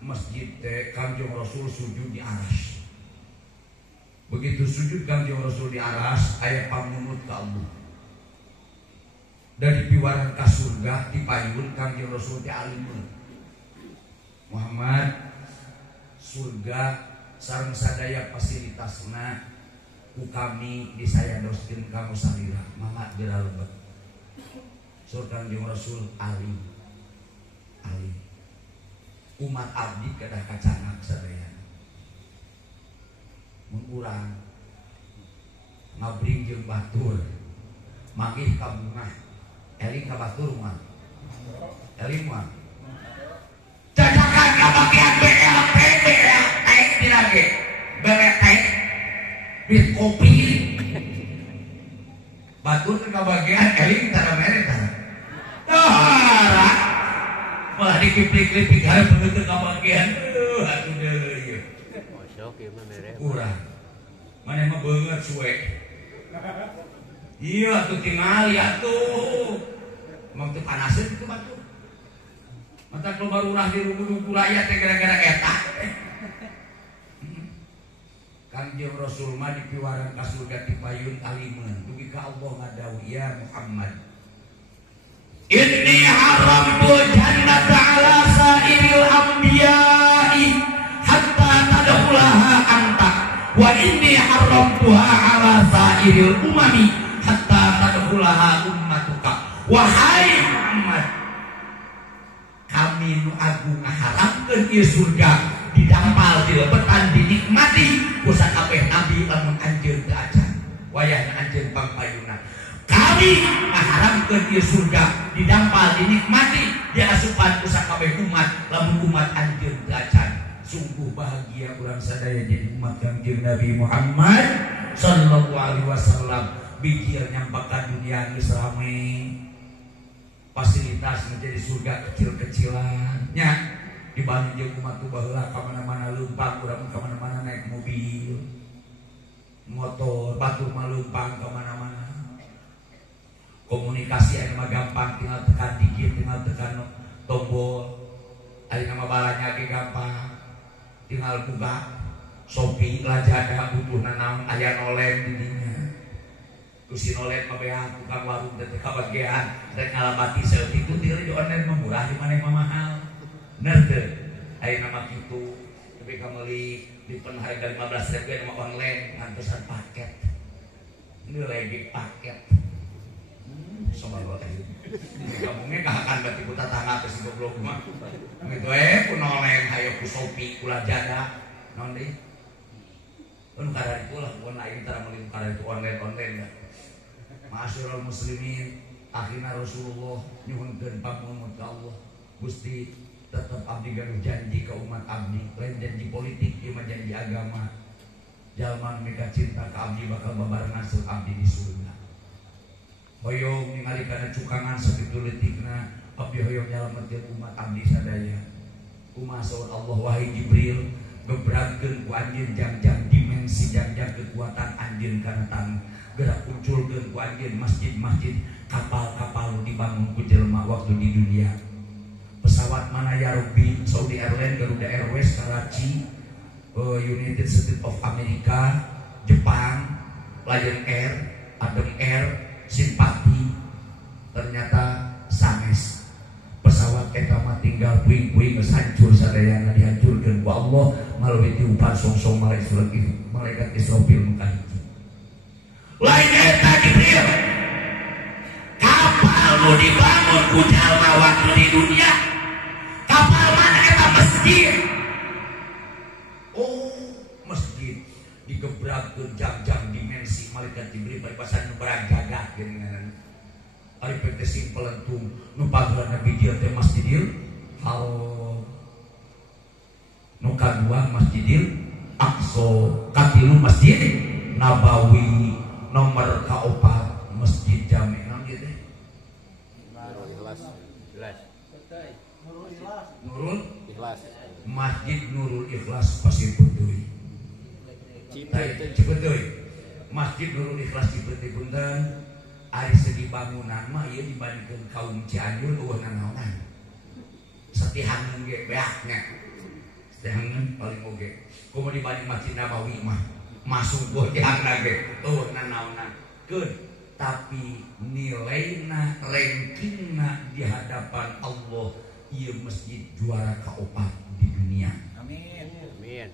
masjid teh Kanjeng Rasul sujud di aras. Begitu sujud Kanjeng Rasul di aras, aya pamunut ka Allah. Dari piwaran ka surga dipayun Kanjeng Rasul teh alimun. Muhammad surga sareng sadaya fasilitasna ku kami disayadoskeun kamu salira mangga geura lebet. Surga Kanjeng Rasul alim. Umat abdi kedah kacanak sadaya. Urang ngabring jeung batur magih ka bungah eling ka batur mah eling mah cacakan ka bagian BLT dilage BLT bis kopi batur ka bagian eling tara mere tara tara malah dikiplik-kiplik hareup beungeut ka bagian atuh deui urang maneh mah beungeut suwe iya tuh tingali atuh emang teu panaseun kitu batu mata kalau baru urang di rugu-rugu raya teh gara-gara eta Kanjeng Rasul mah di piwaran ka surga dipayun alimeun dugi ka Allah ngadawu ya Muhammad inni haramtu jannata ala sa'iril anbiya'i hatta tadkhulaha anta wa inni haramtuha ala sa'iril umami hatta tadkhulaha ummatuka wahai Muhammad kami nu agung ngaharamkeun ieu surga didampal dilebetan dinikmati ku sakabeh nabi lamun anjeun teu acan wayahna anjeun pangpayunan kami ngaharamkeun ieu surga didampal dinikmati diasupan ku sakabeh umat lamun umat anjeun teu acan. Sungguh bahagia urang sadaya jadi umat Kanjeng Nabi Muhammad sallallahu alaihi wasallam bikir nyampakan dunia geus rame fasilitas menjadi surga kecil-kecilannya dibanding jeung umat tu baheula ka mana-mana leumpang urang ka mana-mana naik mobil motor batur mah leumpang ka mana-mana komunikasi anu mah gampang tinggal tekan dikit tinggal tekan tombol ari nama balanya ge gampang tinggal buka Shopee Lazada butuhna naon aya nolen di dinya ku si nolen mah beah tukang warung teh kabagean rek ngalamati seeutik itu di online mah murah di maneh mah mahal bener teu aya nama kitu tapi ka meuli dipen harga 15.000 mah online ngantosan paket ini lagi paket sobat teh gabungnya kahakan berarti ku tatangga ke si goblok mah gitu ku nolen hayo ku Shopee ku Lazada naon deui mun kada itu lah mun aing tara meuli kada itu online ya ma'asyiral muslimin akhirna Rasulullah nyuhunkeun pamunut ka Allah Gusti tetep abdi gaduh janji ka umat abdi lain janji politik ieu mah janji agama jalma mika cinta ka abdi bakal babarnas abdi di surga hoyong ningali kana cukangan sakitu leutikna abdi hoyong nyalametkeun umat abdi sadaya kumaha saur Allah wahai Jibril gebragkeun ku anjeun jang-jang dimensi jang-jang kekuatan anjeun kana tanah gerak munculkeun ku anjeun masjid-masjid kapal-kapal dibangun ku jelema waktu di dunia pesawat mana ya Rabbi Saudi Airlines Garuda Airways Karachi United States of America Jepang Lion Air Adam Air Simpati ternyata sanes pesawat eta mah tinggal puing-puing geus hancur sadayana dihancurkeun ku Allah melalui tiupan songsong malaikat Israfil nu kahiji lain eta Jibril kapal nu dibangun ku jalma waktu di dunia kapal mana eta masjid. Oh masjid digebrakeun jam-jam dimensi malaikat Jibril paribasan nu barang jaga geuningan ari PT simpelentung nu pageuran Nabi dia teh Masjidil Haram nu kadua Masjidil Aqsa katilu Masjid Nabawi nomor kaopat Masjid Jami naon ieu teh Nurul Ikhlas Masjid Nurul Ikhlas Pasir Putih Cipeteuy Masjid Nurul Ikhlas Cipeteuy punten ari segi bangunan mah ieu dibandingkeun kaum Cianjur eueuh nanaonan setihangeun ge beaknya setihangeun paling oge kumaha dibanding Masjid Nabawi mah masuk go diangna ge eueuh nanaonan keun tapi nilaina rankingna di hadapan Allah ieu masjid juara kaopat di dunia. Amin. Amin.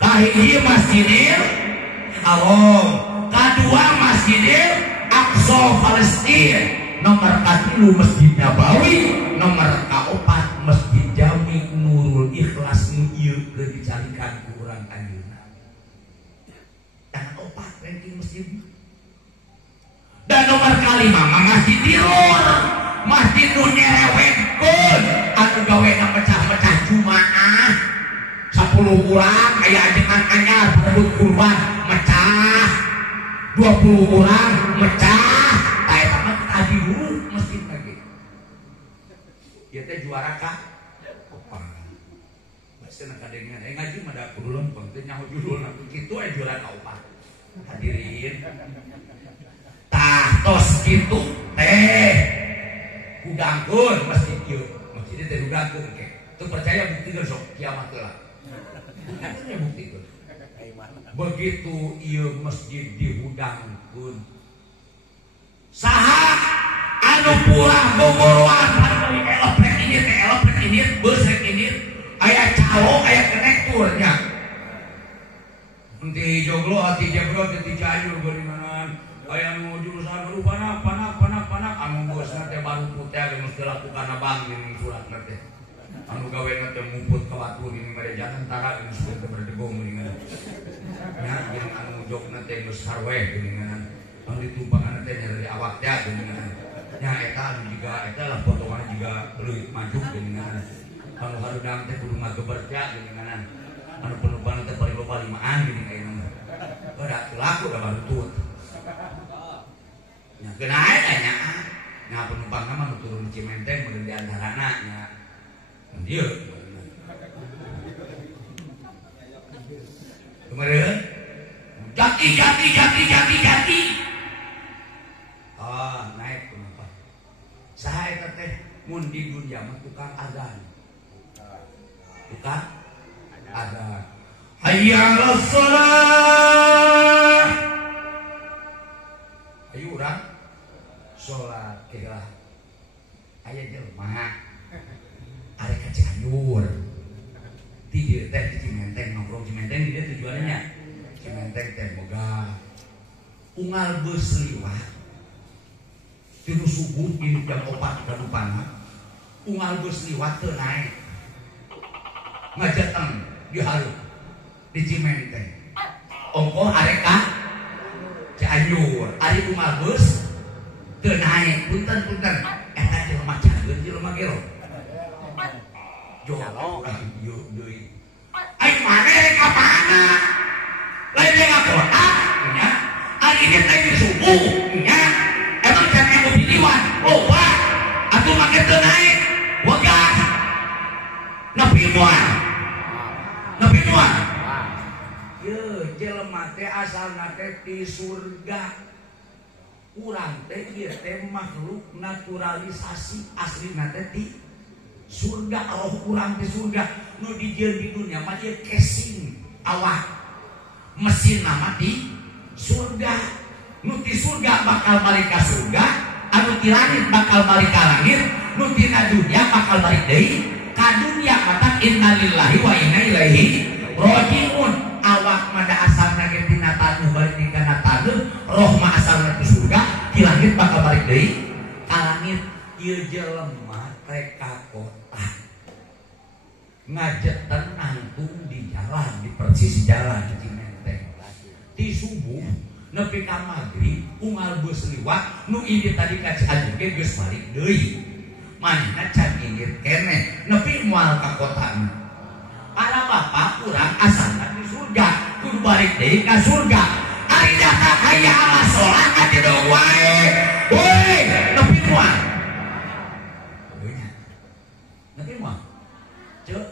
Kahiji Masjidil Haram, kadua Masjidil Aqsa Palestina, nomor katilu Masjid Nabawi, nomor kaopat Masjid Jami Nurul Ikhlas nu ieu keur dicarikan ku urang anjeunna. Dan opat ranking masjid. Dan nomor kalima Masjid Tilur, Masjid nu nyerewetkeun anu gaweana pecah-pecah Jumaah 10 urang aya ajengan anyar parebut kurban mecah 20 urang mecah ta eta mah tadi dulu masjid lagi ieu teh juara ka opat basana kadengan ngaji mah da kudu lempeng teh nyaho judulna kitu aya juara ka opat hadirin tah tos kitu teh kudangkeun masjid ieu masjid teh kudangkeun ke teu percaya buktikeun sok kiamat heula buktinya buktikeun begitu ieu masjid dihudangkeun saha anu purah gogoroan anu elep ini beus rek ini aya calo aya konektornya henteu joglo hati joglo teh Cianjur geuningan aya nu jurusan baru panak anu bosna teh baru putih age mesti lakukan abang geuning suratna teh anu gaweana teh ngumpul ka batu geuning mere jangan tara geus teu berdegong geuningan nya jeung anu jogna teh geus sarweh geuningan anu ditumpangana teh dari awak teh geuningan nya eta anu jiga eta lah potongan jiga leuwih maju geuningan anu harudang teh kudu ngageber teh geuningan anu penumpang teh paling loba 5an geuningan ora laku da barutut nya genaet nya nya penumpang mah nu turun di Cimenteng meureun di antarana nya dieu kemarin jati naik penumpang saha eta teh mun di dunia mah tukang adzan hayya 'alas shalah ayo urang salat kira aya jelema arek ka Cianjur di dieu teh di Cimenteng nongkrong Cimenteng di dieu tujuannya Cimenteng teh boga unggal beus liwat tilu subuh di jam 4 kadupana unggal beus liwat teu naik ngajateng di hareuk di Cimenteng ongkoh arek ka Cianjur ari unggal beus teu naik punten eta jelema cageun jelema gero jolo yo deui ai mane ka mana lain ka kota nya ari ieu teh subuh nya eta can anu bidiwan loba atuh make teu naik wegah nepi moal ye jelema teh asalna teh di surga urang teh ieu teh makhluk naturalisasi aslina teh di surga roh urang di surga nu dijieun di dunia mah ieu casing awak mesin nama di surga nu di surga bakal balik ka surga anu di langit bakal balik ka langit nu dina dunia bakal balik deui ka dunia mata innalillahi wa inna ilaihi rajiun awak mah da asalna ge tina tanuh balik kana tanuh kota ngajetan nangtung di jalan, di persis jalan di Cimenteng di subuh nepi ka magrib unggal beus liwat nu ieu tadi ka Cianjur ge geus balik deui manehna can ingit keneh nepi moal ka kotana para bapak urang asalna di surga kudu balik deui ka surga ari datang hayya ala sholat ka tidur wae woi nepi moal nepi moal ceuk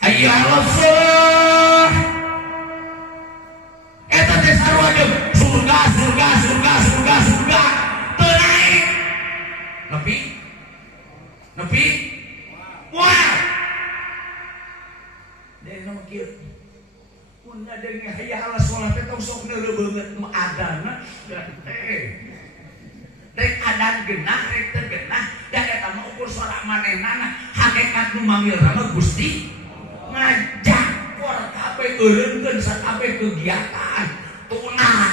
hayya ala sholat eta teh sarua jeung surga surga surga surga surga teu naik nepi moal deui nu kieu mun adenge hayya ala sholat teh tong sok neuleuh beungeut nu adana rek adan genah rek teu genah da eta mah ukur suara manehna hakikat nu manggilna mah Gusti ngajakor kabeh eureunkeun sakabeh kegiatan tunah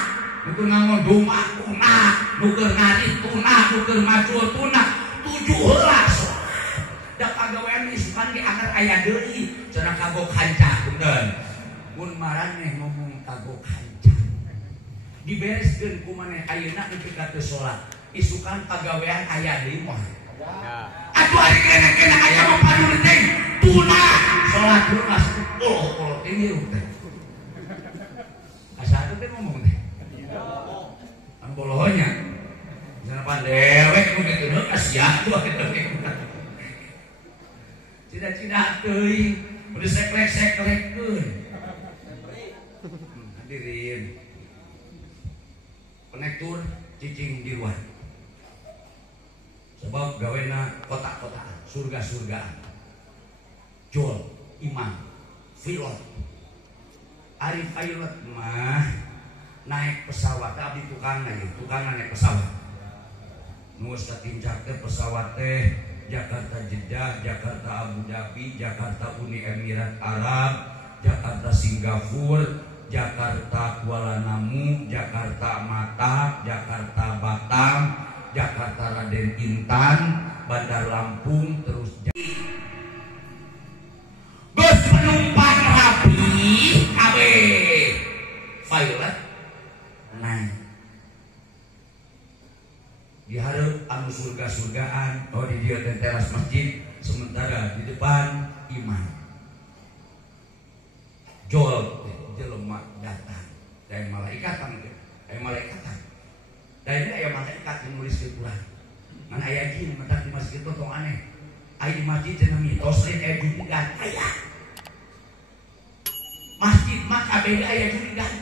nu ngangon doma tunah nu keur ngari tunah nu keur macul tunah 17 da pagawean isukan di akar aya deui cenah kagok hancah bener mun maraneh ngomong kagok hancah dibereskeun ku maneh ayeuna nepi ka teu salat isukan pagawean aya deui moal atuh ari kena aya mah padu teh tunah salat lunas puluh ini teh asa teh ngomong teh an bolohonya jangan pandewek nu kitu nu kasihan tuh cida-cida teuing udah seklek-seklekkeun hadirin konektor cicing di luar sebab gawena kotak-kotaan surga-surgaan jol imam pilot ari pilot mah naik pesawat abdi tukang naik pesawat nulis katincak teh pesawat teh Jakarta Jeddah, Jakarta Abu Dhabi, Jakarta Uni Emirat Arab, Jakarta Singapura, Jakarta Kuala Namu, Jakarta Mata, Jakarta Batam, Jakarta Raden Intan, Bandar Lampung, terus bus penumpang rapi kabeh pilot naik dihareup anu surga-surgaan di dia teras masjid sementara di depan imam jol jelema datang dari malaikatan dari aya malaikat nulis di Quran ngan aya jin mentak di masjid tong aneh aya di masjid cenah mitos lain aya jurigan aya masjid mah kabeh aya jurigan